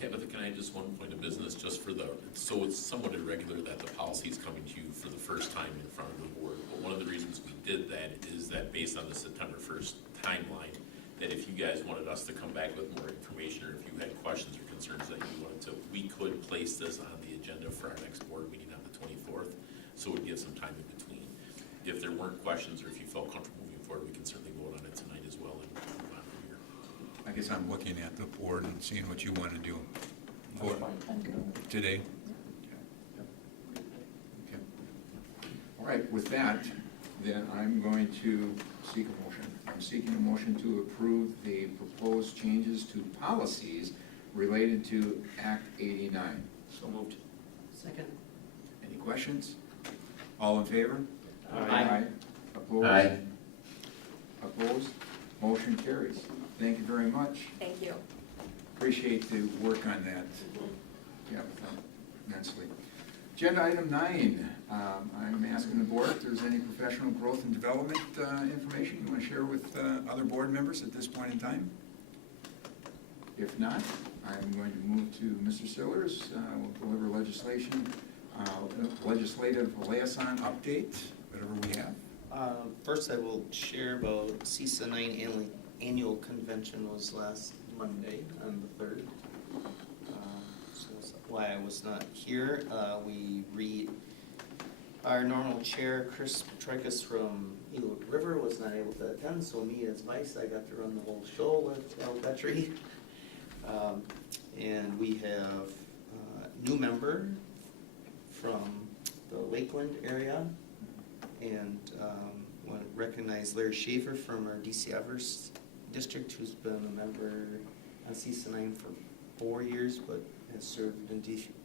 Tabitha, can I just one point of business just for so it's somewhat irregular that the policy is coming to you for the first time in front of the board. But one of the reasons we did that is that based on the September 1st timeline, that if you guys wanted us to come back with more information, or if you had questions or concerns that you wanted to, we could place this on the agenda for our next board meeting on the 24th, so we'd give some time in between. If there weren't questions, or if you felt comfortable moving forward, we can certainly vote on it tonight as well and move on from here. I guess I'm looking at the board and seeing what you want to do for today. Okay. All right, with that, then I'm going to seek a motion. I'm seeking a motion to approve the proposed changes to policies related to Act 89. So moved. Second. Any questions? All in favor? Aye. Opposed? Aye. Opposed? Motion carries. Thank you very much. Thank you. Appreciate the work on that. Yeah, immensely. Agenda item 9, I'm asking the board if there's any professional growth and development information you want to share with other board members at this point in time. If not, I'm going to move to Mr. Sillers. We'll deliver legislative liaison update, whatever we have. First, I will share about CISA 9 annual convention was last Monday on the 3rd. So that's why I was not here. Our normal chair, Chris Petrikis from Eagle River, was not able to attend, so me as vice, I got to run the whole show with Al Petrie. And we have a new member from the Lakeland area, and want to recognize Larry Schaefer from our DC Everest district, who's been a member on CISA 9 for 4 years, but has served in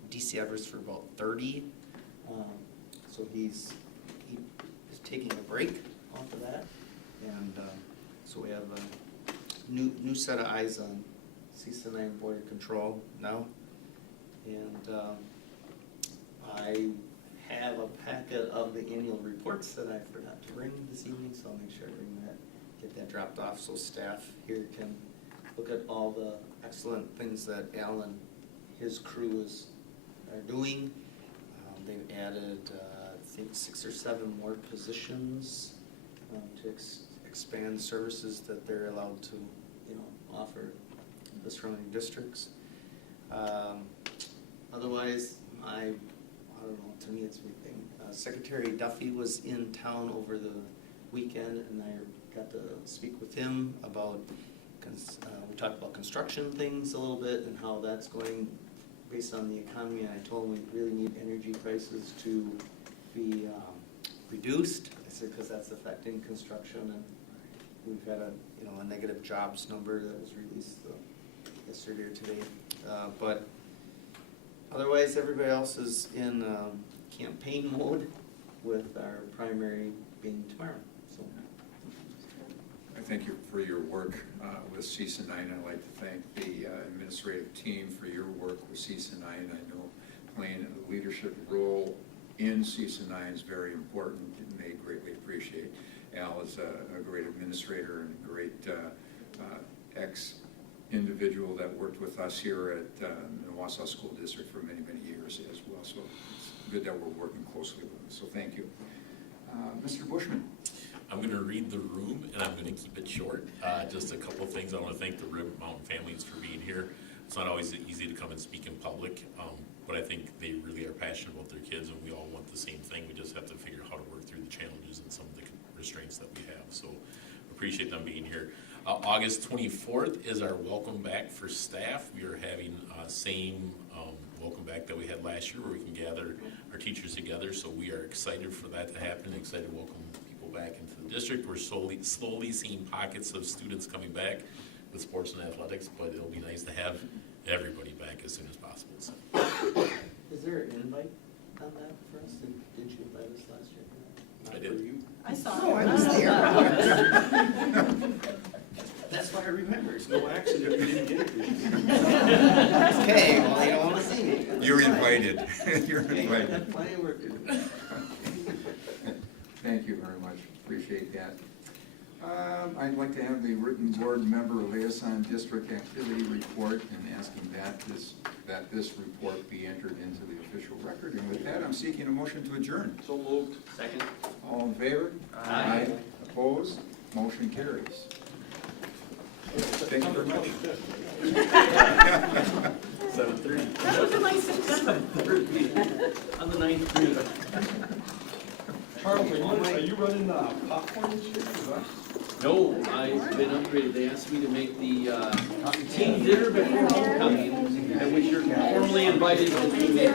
DC Everest for about 30. So he is taking a break off of that, and so we have a new set of eyes on CISA 9 border control now, and I have a packet of the annual reports that I forgot to bring this evening, so I'll make sure I bring that, get that dropped off, so staff here can look at all the excellent things that Al and his crew are doing. They've added, I think, 6 or 7 more positions to expand services that they're allowed to, offer the surrounding districts. Otherwise, I don't know, to me it's a big thing. Secretary Duffy was in town over the weekend, and I got to speak with him about, we talked about construction things a little bit and how that's going based on the economy, and I told him we really need energy prices to be reduced. I said, because that's affecting construction, and we've had a negative jobs number that was released yesterday or today. But otherwise, everybody else is in campaign mode, with our primary being tomorrow. So I thank you for your work with CISA 9. I'd like to thank the administrative team for your work with CISA 9. I know playing a leadership role in CISA 9 is very important, and they greatly appreciate. Al is a great administrator and a great ex-individual that worked with us here at the Wausau School District for many, many years as well. So it's good that we're working closely with them. So thank you. Mr. Bushman. I'm going to read the room, and I'm going to keep it short. Just a couple of things. I want to thank the Rib Mountain families for being here. It's not always easy to come and speak in public, but I think they really are passionate about their kids, and we all want the same thing. We just have to figure out how to work through the challenges and some of the restraints that we have. So appreciate them being here. August 24th is our welcome back for staff. We are having same welcome back that we had last year, where we can gather our teachers together. So we are excited for that to happen, excited to welcome people back into the district. We're slowly seeing pockets of students coming back with sports and athletics, but it'll be nice to have everybody back as soon as possible. So. is there an invite on that for us? Did you invite us last year? I did. I saw Oh, it. I was there. That's why I remember. It's no accident you didn't get it. Okay, well, you don't want to see me. You're invited. You're invited. I have plenty of work to do. Thank you very much. Appreciate that. I'd like to have the written board member liaison district activity report, and asking that this report be entered into the official record. And with that, I'm seeking a motion to adjourn. So moved. Second. All in favor? Aye. Opposed? Motion carries. Thank you very much. 7:30. On the 9th grade. Charles, are you running popcorn this year? No, I've been upgraded. They asked me to make the team dinner before homecoming, at which you're formally invited to make 8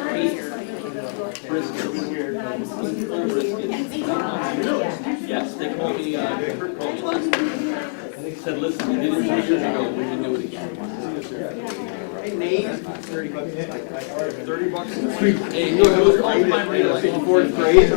briskets. Yes, they called me, Kurt called me last night. Said, listen, you did it 2 years ago, we can do it again. Hey, Nate. $30. $30? Hey, no, those are all my real, 4th grade.